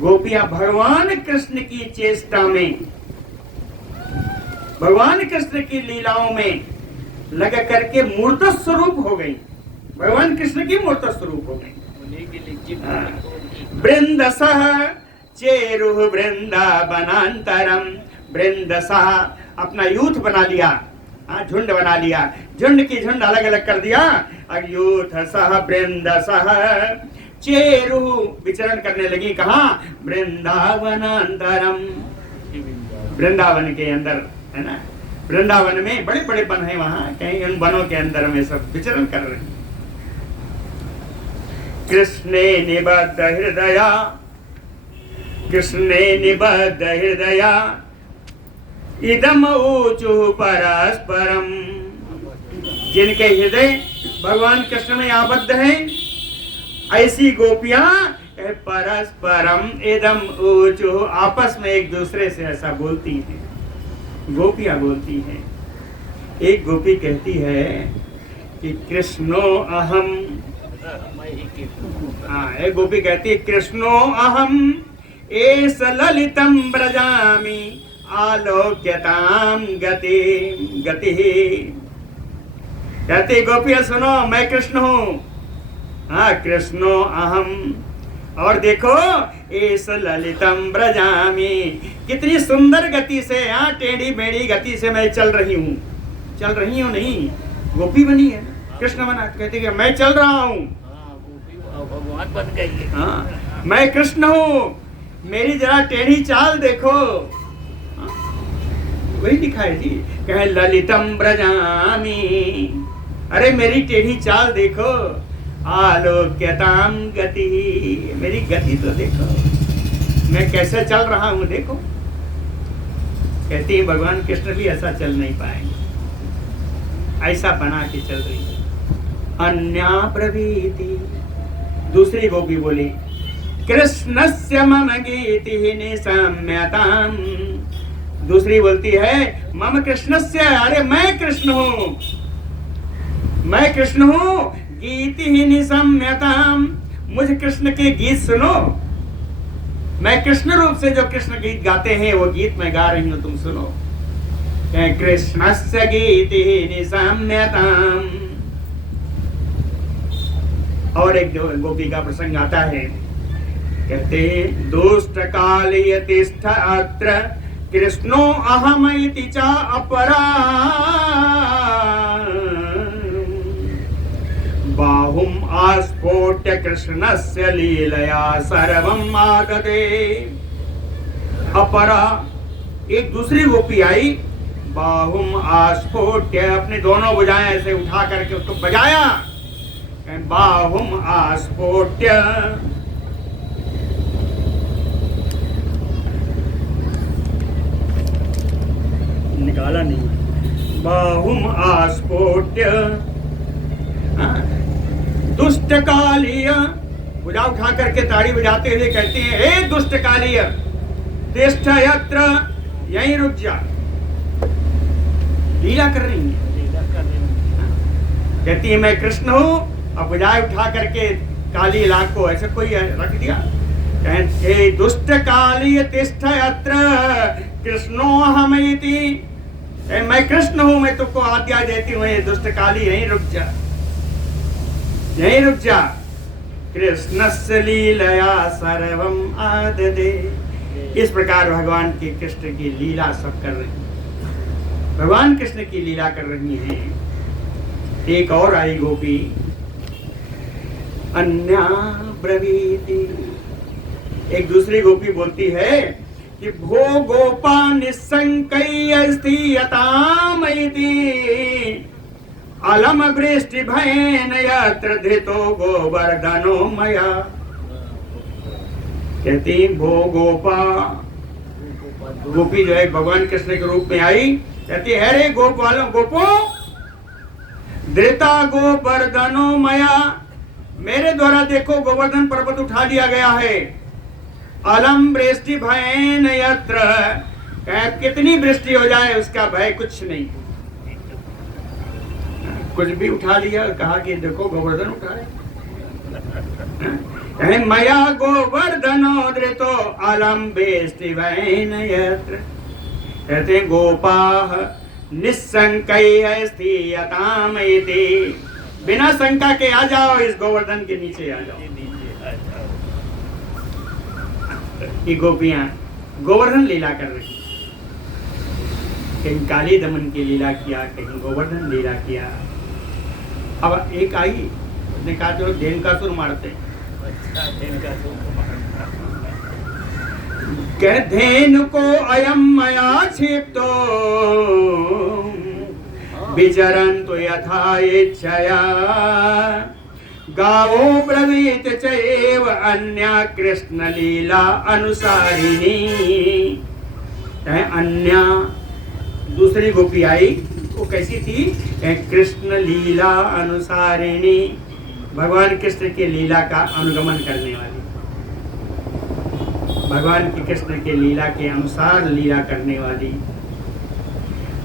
गोपियां भगवान कृष्ण की चेष्टा में, भगवान कृष्ण की लीलाओं में लग करके मूर्त स्वरूप हो गई, भगवान कृष्ण की मूर्त स्वरूप हो गई। वृंदसः चेरुः वृंदावनांतरम, वृंदसः अपना यूथ बना लिया, झुंड बना लिया, झुंड की झुंड अलग अलग कर दिया। और यूथ सह वृंदसः चेरु, विचरण करने लगी, कहाँ? वृंदावनांतरम, वृंदावन के अंदर है ना, वृंदावन में बड़े बड़े वन है, वहां कहीं उन वनों के अंदर में सब विचरण कर रहे हैं। कृष्णे निबद्ध हृदया, कृष्णे निबद्ध हृदया इदम ऊचु परस्परम, जिनके हृदय भगवान कृष्ण में आबद्ध हैं, ऐसी गोपियां परस्परम इदम ऊचु, आपस में एक दूसरे से ऐसा बोलती हैं, गोपियां बोलती हैं। एक गोपी कहती है कि कृष्णो अहम, एक गोपी कहती है कृष्णो अहम एस ललितम ब्रजामि आलोक्यताम गति गति। कहती गोपियां सुनो, मैं कृष्ण हूँ, हाँ कृष्णो अहम, और देखो एस ललितम ब्रजामि, कितनी सुंदर गति से, यहाँ टेढ़ी मेढ़ी गति से मैं चल रही हूँ, चल रही हूँ नहीं, गोपी बनी है, कृष्ण बना, कहती है मैं चल रहा हूँ, भगवान बन गई। हाँ मैं कृष्ण हूँ, मेरी जरा टेढ़ी चाल देखो, वही दिखाई जी, कहे ललितम ब्रजामि, अरे मेरी टेढ़ी चाल देखो, आलोक्यताम गति, मेरी गति तो देखो, मैं कैसे चल रहा हूं देखो। कहती है भगवान कृष्ण भी ऐसा चल नहीं पाएंगे, ऐसा बना के चल रही है। अन्या प्रवीति, दूसरी गोपी बोली कृष्णस्य मम गीति निसम्यताम। दूसरी बोलती है मम कृष्णस्य, अरे मैं कृष्ण हूं, मैं कृष्ण हूं, गीति ही निसम्यताम, मुझे कृष्ण के गीत सुनो। मैं कृष्ण रूप से जो कृष्ण गीत गाते हैं वो गीत मैं गा रही हूं, तुम सुनो। कृष्णस्य गीति ही निसम्यताम। और एक गोपी का प्रसंग आता है, कहते हैं दुष्ट कालीय तिष्ठ अत्र कृष्णो अहमैति च अपरा बाहुम आस्फोट्य कृष्णस्य लीलया सर्वम आददे। अपरा एक दूसरी गोपी आई, बाहुम आस्फोट्य, अपने दोनों भुजाएं ऐसे उठा करके उसको बजाया। बाहुम आस्फोट्य, निकाला नहीं, बाहुम आस्फोट्य, दुष्ट कालीय, भुजा उठा करके ताड़ी बजाते हुए कहते हैं हे दुष्ट कालीय तिष्ठ यत्र, यहीं रुक जा। लीला कर रही है, कहती है मैं कृष्ण हूं, अब बजाय उठा करके काली लाख को ऐसे कोई रख दिया। हे दुष्ट कालीय तिष्ठ यत्र कृष्णो अहमैति, मैं कृष्ण हूं, मैं तुमको आज्ञा देती हूँ, दुष्ट काली यहीं रुक जा, यहीं रुक जा। कृष्णस्य लीलया सर्वम आददे। इस प्रकार भगवान के कृष्ण की लीला सब कर रही है, भगवान कृष्ण की लीला कर रही हैं। एक और आई गोपी, अन्या ब्रवीति, एक दूसरी गोपी बोलती है कि भो गोपा निसंकय्य स्थियतामैति अलम वृष्टि भयेन यत्र धृतो गोवर्धनो मया। कहती भो गोपा, गोपी जो है भगवान कृष्ण के रूप में आई, कहती है रे गोप वालों, गोपो धृता गोवर्धनो मया, मेरे द्वारा देखो गोवर्धन पर्वत उठा लिया गया है। अलम वृष्टि भयेन यत्र, कितनी वृष्टि हो जाए उसका भय कुछ नहीं, कुछ भी उठा लिया, कहा कि देखो गोवर्धन उठाए। मया गोवर्धनो धृतो अलम वृष्टि भयेन यत्र। कहते हैं गोपाः निस्संकय्य स्थियतामैति, बिना शंका के आ जाओ, इस गोवर्धन के नीचे आ जाओ। ये गोपियां गोवर्धन लीला कर रही, कहीं काली दमन की लीला किया, कहीं गोवर्धन लीला किया। अब एक आई, उसने कहा जो धेन का सुर मारते, कह धेन को अयम मया क्षिप्तो विचरन्तु यथा इच्छया गावो ब्रवीत चैव अन्या कृष्ण लीला अनुसारिणी। अन्या दूसरी गोपी आई, वो कैसी थी? कृष्ण लीला अनुसारिणी, भगवान कृष्ण की लीला का अनुगमन करने वाली, भगवान की कृष्ण के लीला के अनुसार लीला करने वाली।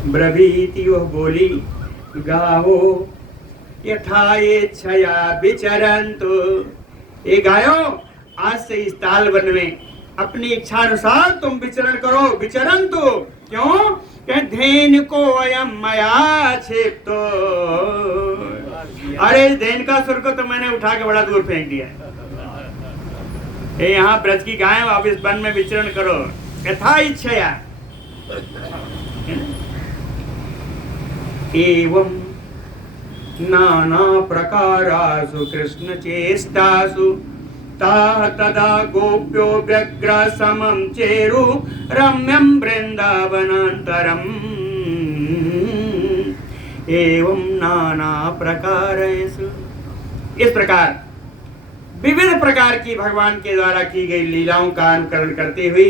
ब्रवीति, वह बोली, गाओ यथा इच्छया विचरन्तु, ये गायो आज से इस ताल वन में अपनी इच्छा अनुसार तुम विचरण करो। विचरन्तु क्यों? क्या धेन को अयम मया क्षिप्तो, अरे धेन का सुर को तो मैंने उठा के बड़ा दूर फेंक दिया। यहाँ ब्रज की गाय, आप इस वन में विचरण करो यथा इच्छया। एवं नाना प्रकारासु कृष्ण चेष्टासु ता तदा गोप्यो व्यग्र समं चेरु रम्यं वृंदावनान्तरम्। एवं नाना प्रकारेषु, इस प्रकार विविध प्रकार की भगवान के द्वारा की गई लीलाओं का अनुकरण करते हुए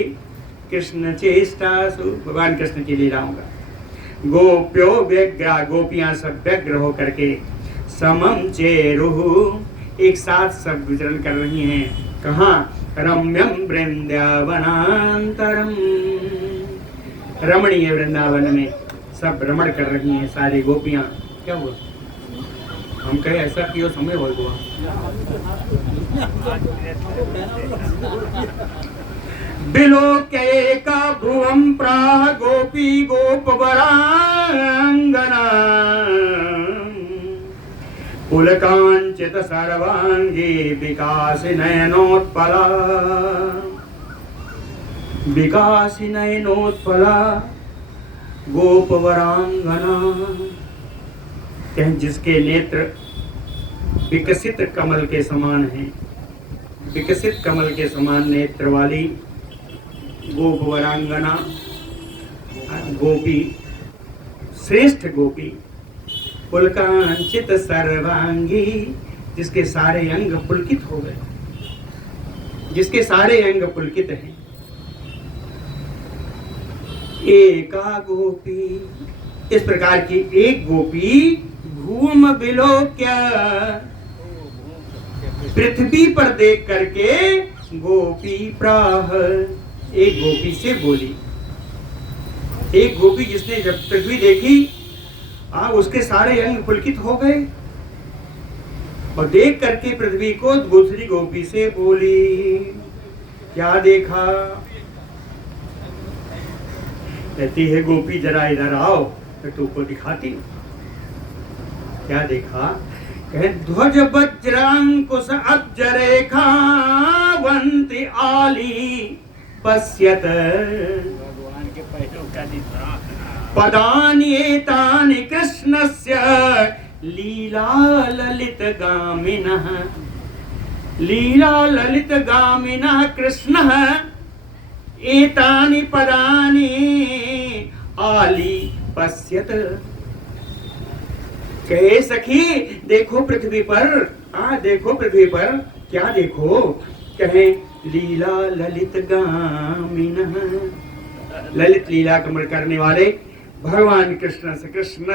कृष्ण चेष्टासु, भगवान कृष्ण की लीलाओं का, गोप्यो व्यग्रा, गोपियां सब व्यग्र होकर के समम चेरुहु, एक साथ सब विचरण कर रही हैं। कहाँ? रम्यम वृंदावनांतरम, रमणीय वृंदावन में सब रमण कर रही हैं सारी गोपियां। क्या हुआ? हम कहे ऐसा क्यों समय हो गया? बिलोक्य का भुवम प्राह गोपी गोपवरांगना, पुलकांचित सर्वांगी विकासी नयनोत्पला, विकासी नयनोत्पला गोपवरांगना। जिसके नेत्र विकसित कमल के समान हैं, विकसित कमल के समान नेत्र वाली गोपवरांगना, गोपी, श्रेष्ठ गोपी, पुलकांचित सर्वांगी, जिसके सारे अंग पुलकित हो गए, जिसके सारे अंग पुलकित हैं। एका गोपी, इस प्रकार की एक गोपी घूम बिलोक्य, पृथ्वी पर देख करके गोपी प्राह, एक गोपी से बोली। एक गोपी जिसने जब पृथ्वी देखी उसके सारे अंग पुलकित हो गए और देख करके पृथ्वी को दूसरी गोपी से बोली। क्या देखा? कहती है गोपी जरा इधर आओ तो तुमको दिखाती हूं। क्या देखा? कहे ध्वज वज्रांकुश अब्ज रेखा वंति आली पश्यत, भगवान के पैरों का निशान, पदानि एतानि कृष्णस्य लीला ललित गामिनः, लीला ललित गामिनः कृष्णः एतानि पदानि आली पश्यत। कहे सखी देखो पृथ्वी पर, देखो पृथ्वी पर, क्या देखो? कहे लीला ललित गामिनः, ललित लीला कमल करने वाले भगवान कृष्ण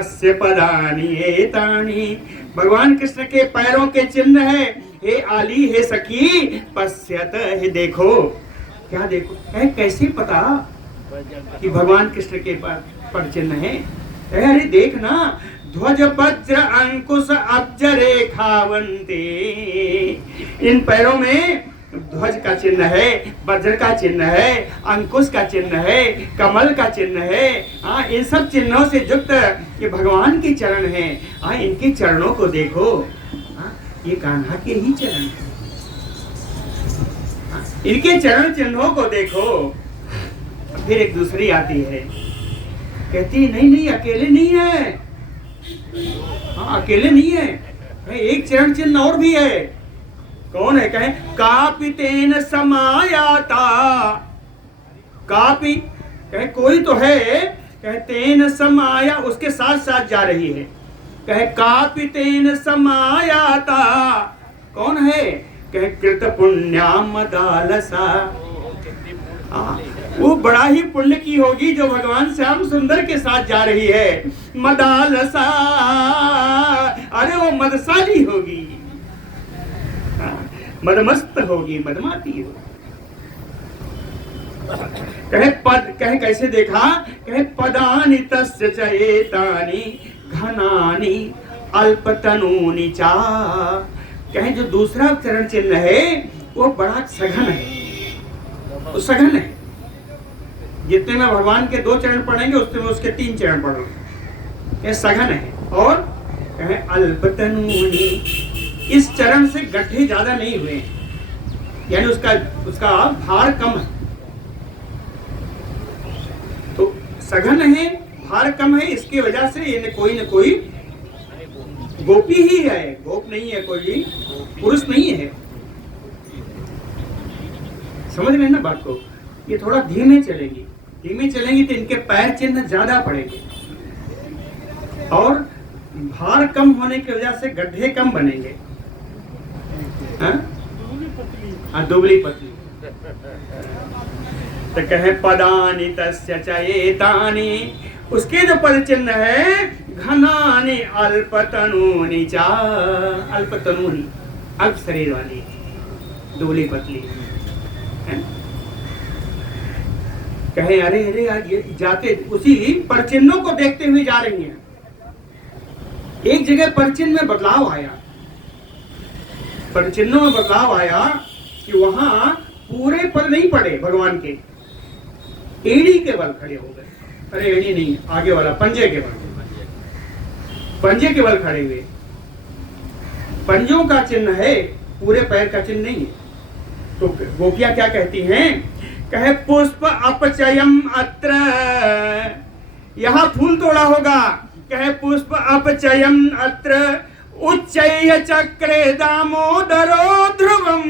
से पदानि एतानि, भगवान कृष्ण के पैरों के चिन्ह है। हे आली, हे सखी, पश्यत, हे देखो। क्या देखो? है कैसे पता कि भगवान कृष्ण के पर चिन्ह है? अरे देखना, ध्वज वज्र अंकुश अब्ज रेखावंते, इन पैरों में ध्वज का चिन्ह है, वज्र का चिन्ह है, अंकुश का चिन्ह है, कमल का चिन्ह है। इन सब चिन्हों से युक्त ये भगवान के चरण हैं। इनके चरणों को देखो। ये कान्हा के ही चरण हैं। इनके चरण चिन्हों को देखो। फिर एक दूसरी आती है, कहती नहीं नहीं अकेले नहीं है। अकेले नहीं है, एक चरण चिन्ह और भी है। कौन है? कहे कापितेन समायाता, कापी, कहे कोई तो है, कहे तेन समाया, उसके साथ साथ जा रही है। कहे कापितेन समायाता, कौन है? कहे कृत पुण्याम दालसा, वो बड़ा ही पुण्य की होगी जो भगवान श्याम सुंदर के साथ जा रही है। मदालसा, अरे वो मदशाली होगी, मदमस्त होगी, मदमाती होगी। कहे पद, कहे कैसे देखा? कहे पदानि तस्य च एतानि घनानि अल्पतनूनि चा, कहे जो दूसरा चरण चिन्ह है वो बड़ा सघन है, वो सघन है। जितने में भगवान के 2 चरण पढ़ेंगे उतने में उसके 3 चरण पढ़ेंगे, ये सघन है। और कहे अल्पतनूनि, इस चरण से गड्ढे ज्यादा नहीं हुए, यानी उसका भार कम है। तो सघन है, भार कम है, इसकी वजह से ये कोई न कोई गोपी ही है, गोप नहीं है, कोई पुरुष नहीं है। समझ रहे हैं ना बात को? ये थोड़ा धीमे चलेंगी, धीमे चलेंगी तो इनके पैर चिन्ह ज्यादा पड़ेंगे और भार कम होने की वजह से गड्ढे कम बनेंगे। हाँ? दुबली पतली। तो कहे पदानी तस्य च एतानि, उसके जो पद चिन्ह है घनानि अल्पतनूनि चा, अल्पतनूनि अल्प शरीर वाली, दुबली पतली है? कहे अरे अरे आज ये जाते उसी परचिन्हों को देखते हुए जा रही हैं। एक जगह परचिन्ह में बदलाव आया, परचिन्हों में बदलाव आया कि वहां पूरे पद नहीं पड़े भगवान के, एड़ी के बल खड़े हो गए। अरे एड़ी नहीं, आगे वाला पंजे के बल, पंजे के बल खड़े हुए। पंजों का चिन्ह है, पूरे पैर का चिन्ह नहीं है। तो गोपियां क्या कहती हैं? कहे पुष्प अपचयम अत्र, यहां फूल तोड़ा होगा। कहे पुष्प अपचयम अत्र उच्चैः चक्रे दामोदरो ध्रुवम,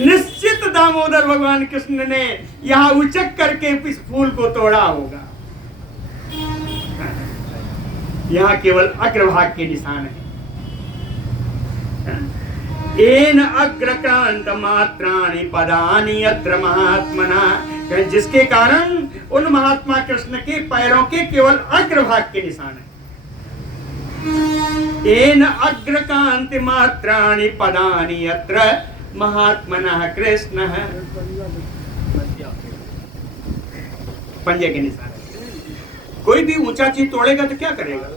निश्चित दामोदर भगवान कृष्ण ने यहाँ उचक करके इस फूल को तोड़ा होगा। यहाँ केवल अग्रभाग के निशान है। एन अग्रक्रांत मात्राणि पदानि अत्र महात्मना, जिसके कारण उन महात्मा कृष्ण के पैरों के केवल अग्रभाग के निशान है। एन अग्रकांति मात्राणि पदानि अत्र महात्मनः कृष्ण, पंजे के निशान। कोई भी ऊंचा चीज तोड़ेगा तो क्या करेगा?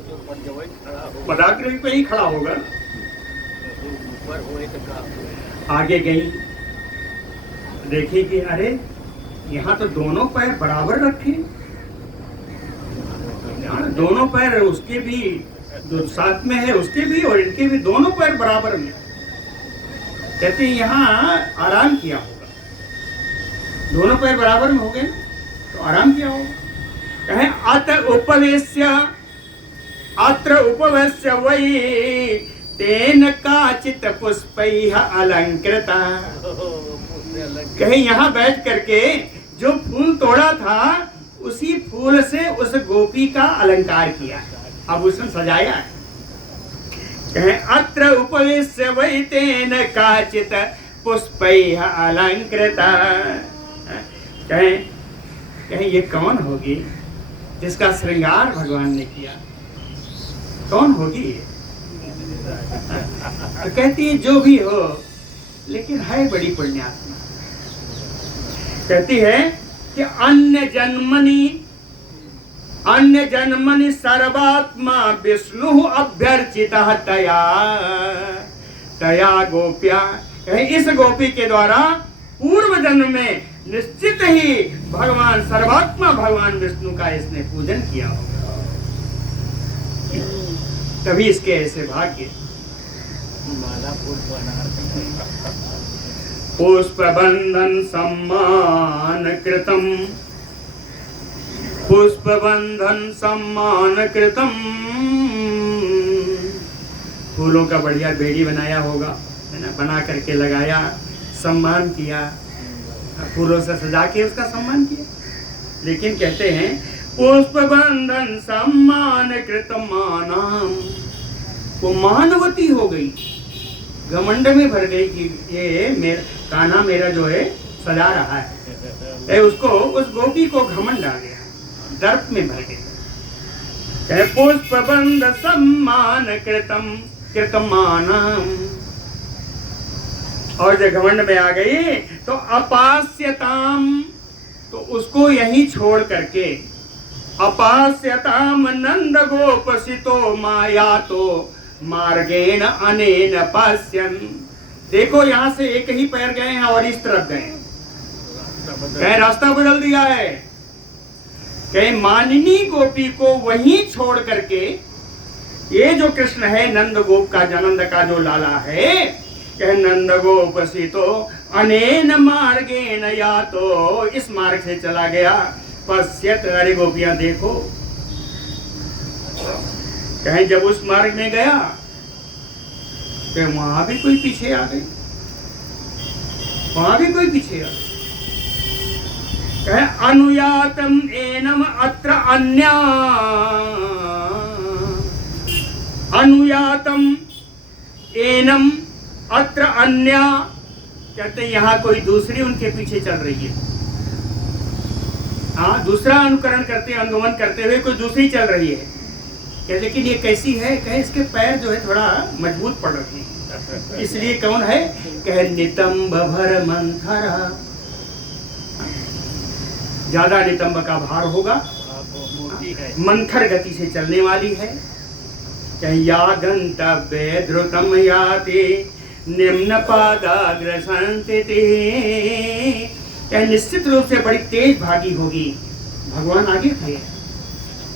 पदाग्र पे ही खड़ा होगा। आगे गई, देखी कि अरे यहाँ तो दोनों पैर बराबर रखे, दोनों पैर उसके भी जो साथ में है उसके भी और इनके भी, दोनों पैर बराबर में। कहते हैं यहाँ आराम किया होगा, दोनों पैर बराबर में हो गए तो आराम किया होगा। कहे अत्र उपवेश्य वै तेन काचित पुष्पैः अलंकृता, कहे यहाँ बैठ करके जो फूल तोड़ा था उसी फूल से उस गोपी का अलंकार किया है, अब उसने सजाया है। कहे अत्र उपवेश्य वै तेन काचित पुष्पैः अलंकृता, कहे ये कौन होगी जिसका श्रृंगार भगवान ने किया? कौन होगी ये? तो कहती है जो भी हो, लेकिन है बड़ी पुण्यात्मा। कहती है कि अन्य जन्मनि सर्वात्मा विष्णु अभ्यर्चितः तया गोप्या, इस गोपी के द्वारा पूर्व जन्म में निश्चित ही भगवान सर्वात्मा भगवान विष्णु का इसने पूजन किया होगा, तभी इसके ऐसे भाग्य। पुष्पबंधन सम्मान कृतम, पुष्पबंधन सम्मान कृतम, फूलों का बढ़िया बेड़ी बनाया होगा, है ना, बना करके लगाया, सम्मान किया, फूलों से सजा के उसका सम्मान किया। लेकिन कहते हैं पुष्पबंधन सम्मान कृतम मानाम, वो मानवती हो गई, घमंड में भर गई कि ये मेरा कान्हा मेरा जो है सजा रहा है, उसको उस गोपी को घमंड आ गया, दर्प में भर गया। पुष्पबंध सम्मान कृतम कृतमानम, और जब घमंड में आ गई तो अपास्यताम, तो उसको यहीं छोड़ करके अपास्यताम नंद गोपसितो माया तो मार्गेण अनेन पश्यन्, देखो यहाँ से एक ही पैर गए हैं और इस तरफ गए, कहीं रास्ता बदल दिया है। कहीं मानिनी गोपी को वहीं छोड़ करके ये जो कृष्ण है नंद गोप का नंद का जो लाला है, कह नंद गोपसितो अनेन मार्गेण, या तो इस मार्ग से चला गया, पश्यत, अरे गोपियां देखो। कहीं जब उस मार्ग में गया तो वहां भी कोई पीछे आ गई, वहां भी कोई पीछे आ गई। कहे अनुयातम एनम अत्र अन्या, अनुयातम एनम अत्र अन्य, कहते हैं यहाँ कोई दूसरी उनके पीछे चल रही है। हाँ, दूसरा अनुकरण करते, अनुगमन करते हुए कोई दूसरी चल रही है। क्या लेकिन ये कैसी है? कहे इसके पैर जो है थोड़ा मजबूत पड़ रहे हैं, इसलिए कौन है? कहे नितंब भर मंथरा, ज्यादा नितंब का भार होगा, मंथर गति से चलने वाली है। या गंतव्य द्रुतम याति निम्न पादाग्रसंस्थिति, निश्चित रूप से बड़ी तेज भागी होगी। भगवान आगे थे,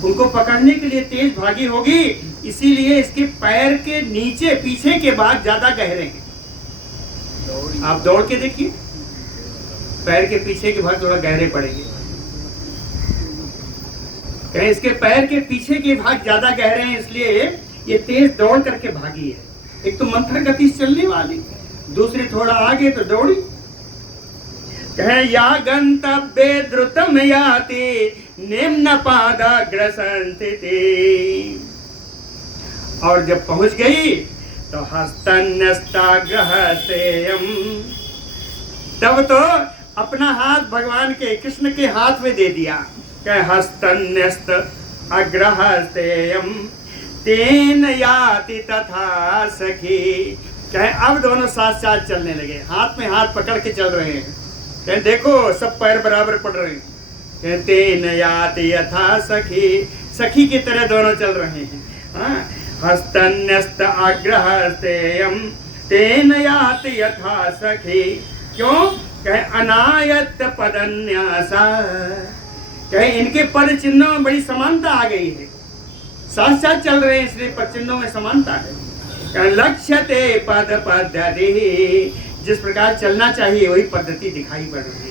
उनको पकड़ने के लिए तेज भागी होगी, इसीलिए इसके पैर के नीचे पीछे के भाग ज्यादा गहरे हैं। आप दौड़ के देखिए, पैर के पीछे के भाग थोड़ा गहरे पड़ेंगे। कहीं इसके पैर के पीछे के भाग ज्यादा गहरे हैं, इसलिए ये तेज दौड़ करके भागी है। एक तो मंथर गति से चलने वाली, दूसरी थोड़ा आगे तो दौड़ी। कहे या गंतव्ये द्रुतम याति निम्न पादाग्रसंस्थिति, और जब पहुंच गई तो हस्तन्यस्ताग्रहस्तेयम्, तब तो अपना हाथ भगवान के कृष्ण के हाथ में दे दिया। कहे हस्तन्यस्त अग्रहस्तेयम् तेन याति तथा सखी। कहे अब दोनों साथ साथ चलने लगे, हाथ में हाथ पकड़ के चल रहे हैं। कहे देखो सब पैर बराबर पड़ रहे हैं। कहे तेन याति यथा सखी, सखी की तरह दोनों चल रहे हैं। हाँ, हस्तन्यस्त आग्रहस्तेयम् तेन याति यथा सखी। क्यों? कहे अनायत पदन्यासा, कहे इनके पद चिन्हों में बड़ी समानता आ गई है, साथ साथ चल रहे हैं, इसलिए पद चिन्हों में समानता है। लक्ष्यते पद पद्धति, जिस प्रकार चलना चाहिए वही पद्धति दिखाई पड़ रही है।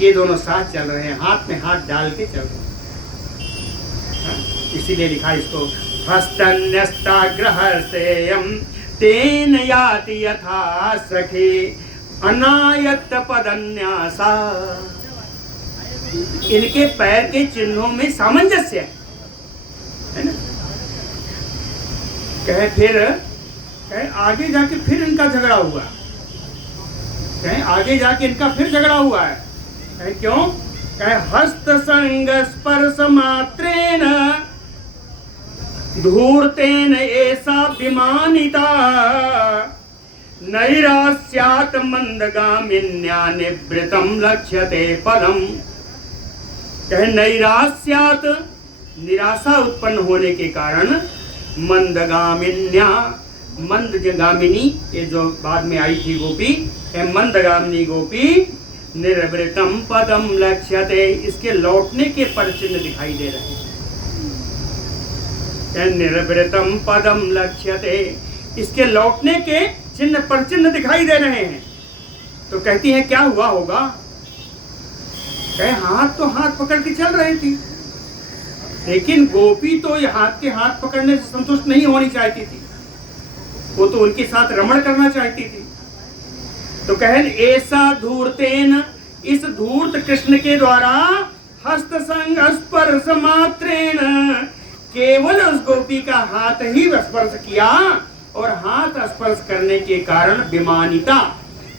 ये दोनों साथ चल रहे हैं, हाथ में हाथ डाल के चल रहे हैं, इसीलिए लिखा इसको हस्तन्यस्ताग्रहस्तेयम् तेन याति यथा सखी अनायत पदन्यासा। इनके पैर के चिन्हों में सामंजस्य है ना। कहे फिर, कहे आगे जाके फिर इनका झगड़ा हुआ, कहे आगे जाके इनका फिर झगड़ा हुआ है। कहे क्यों? कहे हस्त संग स्पर्श मात्रेण धूर्तेन ऐसा विमानिता नैरास्यात् मंदगामिन्या निवृतम लक्ष्यते पदम। कहे नैरास्यात्, निराशा उत्पन्न होने के कारण, मंदगामिन्या, मंदगामिनी ये जो बाद में आई थी गोपी, मंदगामिनी गोपी निर्वृतम पदम लक्ष्यते, इसके लौटने के पर चिन्ह दिखाई दे रहे हैं। निर्वृतम पदम लक्ष्यते, इसके लौटने के चिन्ह पर चिन्ह दिखाई दे रहे हैं। तो कहती है क्या हुआ होगा? कहे हाथ तो हाथ पकड़ के चल रही थी, लेकिन गोपी तो हाथ के हाथ पकड़ने से संतुष्ट नहीं होनी चाहती थी, वो तो उनके साथ रमण करना चाहती थी। तो कहे ऐसा धूर्तेन, इस धूर्त कृष्ण के द्वारा हस्त संग स्पर्श मात्रेण, केवल उस गोपी का हाथ ही स्पर्श किया, और हाथ स्पर्श करने के कारण विमानिता,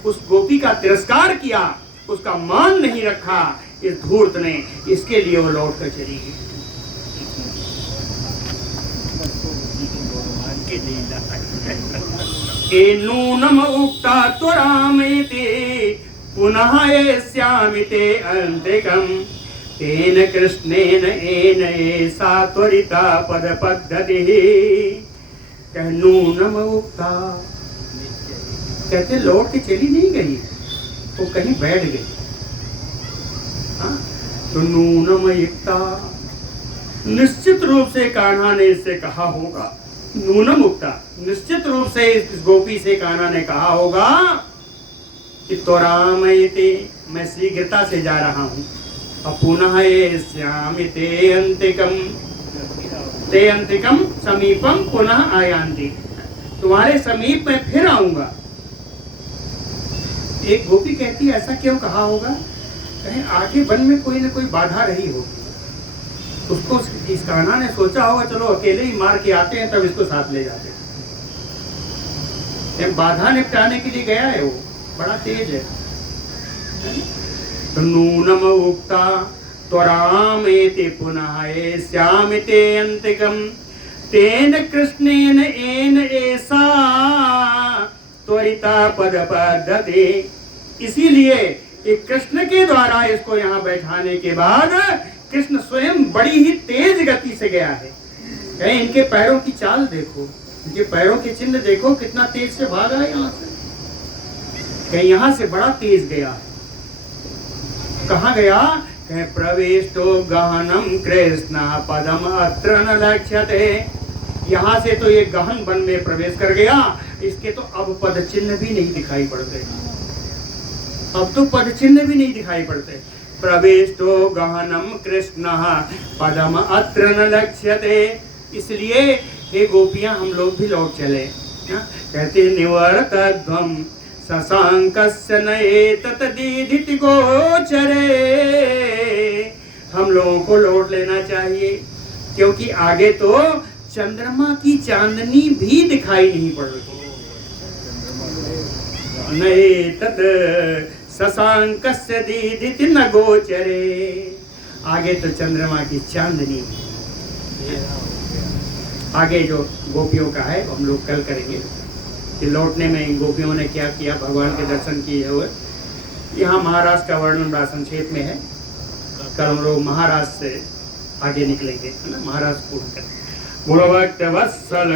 उस गोपी का तिरस्कार किया, उसका मान नहीं रखा इस धूर्त ने, इसके लिए वो लौट कर चली गई। नूनम उक्ता त्वरामेति पुनः एष्यामिते अन्तिकम् तेन कृष्णेन एन एषा त्वरिता पद पद्धतिः। कहे नूनम उक्ता, कहते लौट के चली नहीं गई, वो कहीं बैठ गई। तो नूनम उक्ता, निश्चित रूप से कान्हा ने इससे कहा होगा, नूनम उक्ता, निश्चित रूप से इस गोपी से कान्हा ने कहा होगा कि त्वरामयते, मैं शीघ्रता से जा रहा हूँ, पुनः एष्यामिते अन्तिकम्, ते अंतिकम समीपम पुनः आयांति, तुम्हारे समीप में फिर आऊंगा। एक गोपी कहती है ऐसा क्यों कहा होगा? कहीं आगे वन में कोई न कोई बाधा रही होगी, उसको इस कान्हा ने सोचा होगा चलो अकेले ही मार के आते हैं, तब इसको साथ ले जाते हैं। ये बाधा निपटाने के लिए गया है, वो बड़ा तेज है। नूनम उक्ता त्वरामेति पुनः एष्यामिते अंतिकम तेन कृष्णेन एन ऐसा त्वरिता पद पद्धति। इसीलिए एक कृष्ण के द्वारा इसको यहाँ बैठाने के बाद कृष्ण स्वयं बड़ी ही तेज गति से गया है। कहीं इनके पैरों की चाल देखो, इनके पैरों के चिन्ह देखो, कितना तेज से भागा है यहाँ से। कहीं यहाँ से बड़ा तेज गया है। कहाँ गया? कहीं प्रवेशो गहनम कृष्ण पदम अत्र न लक्ष्यते। यहाँ से तो ये गहन वन में प्रवेश कर गया, इसके तो अब पद चिन्ह भी नहीं दिखाई पड़ते। अब तो पद चिन्ह भी नहीं दिखाई पड़ते। प्रवेशो गहनम कृष्ण पदम अत्र न लक्ष्यते। इसलिए हे गोपियां, हम लोग भी लौट चले। कहते निवर्तध्वम शशांकस्य न एतत् दीधिति गोचरे। हम लोगों को लौट लेना चाहिए, क्योंकि आगे तो चंद्रमा की चांदनी भी दिखाई नहीं पड़ रही। न एतत् शशांकस्य दीधिति न गोचरे। आगे तो चंद्रमा की चांदनी। आगे जो गोपियों का है हम लोग कल करेंगे कि लौटने में इन गोपियों ने क्या किया, भगवान के दर्शन किए हुए। यहाँ महाराष्ट्र का वर्णन बड़ा संक्षेप में है। कल हम लोग महाराष्ट्र से आगे निकलेंगे, है ना, महाराष्ट्र पूर्ण कर। बोलो भक्त वत्सल।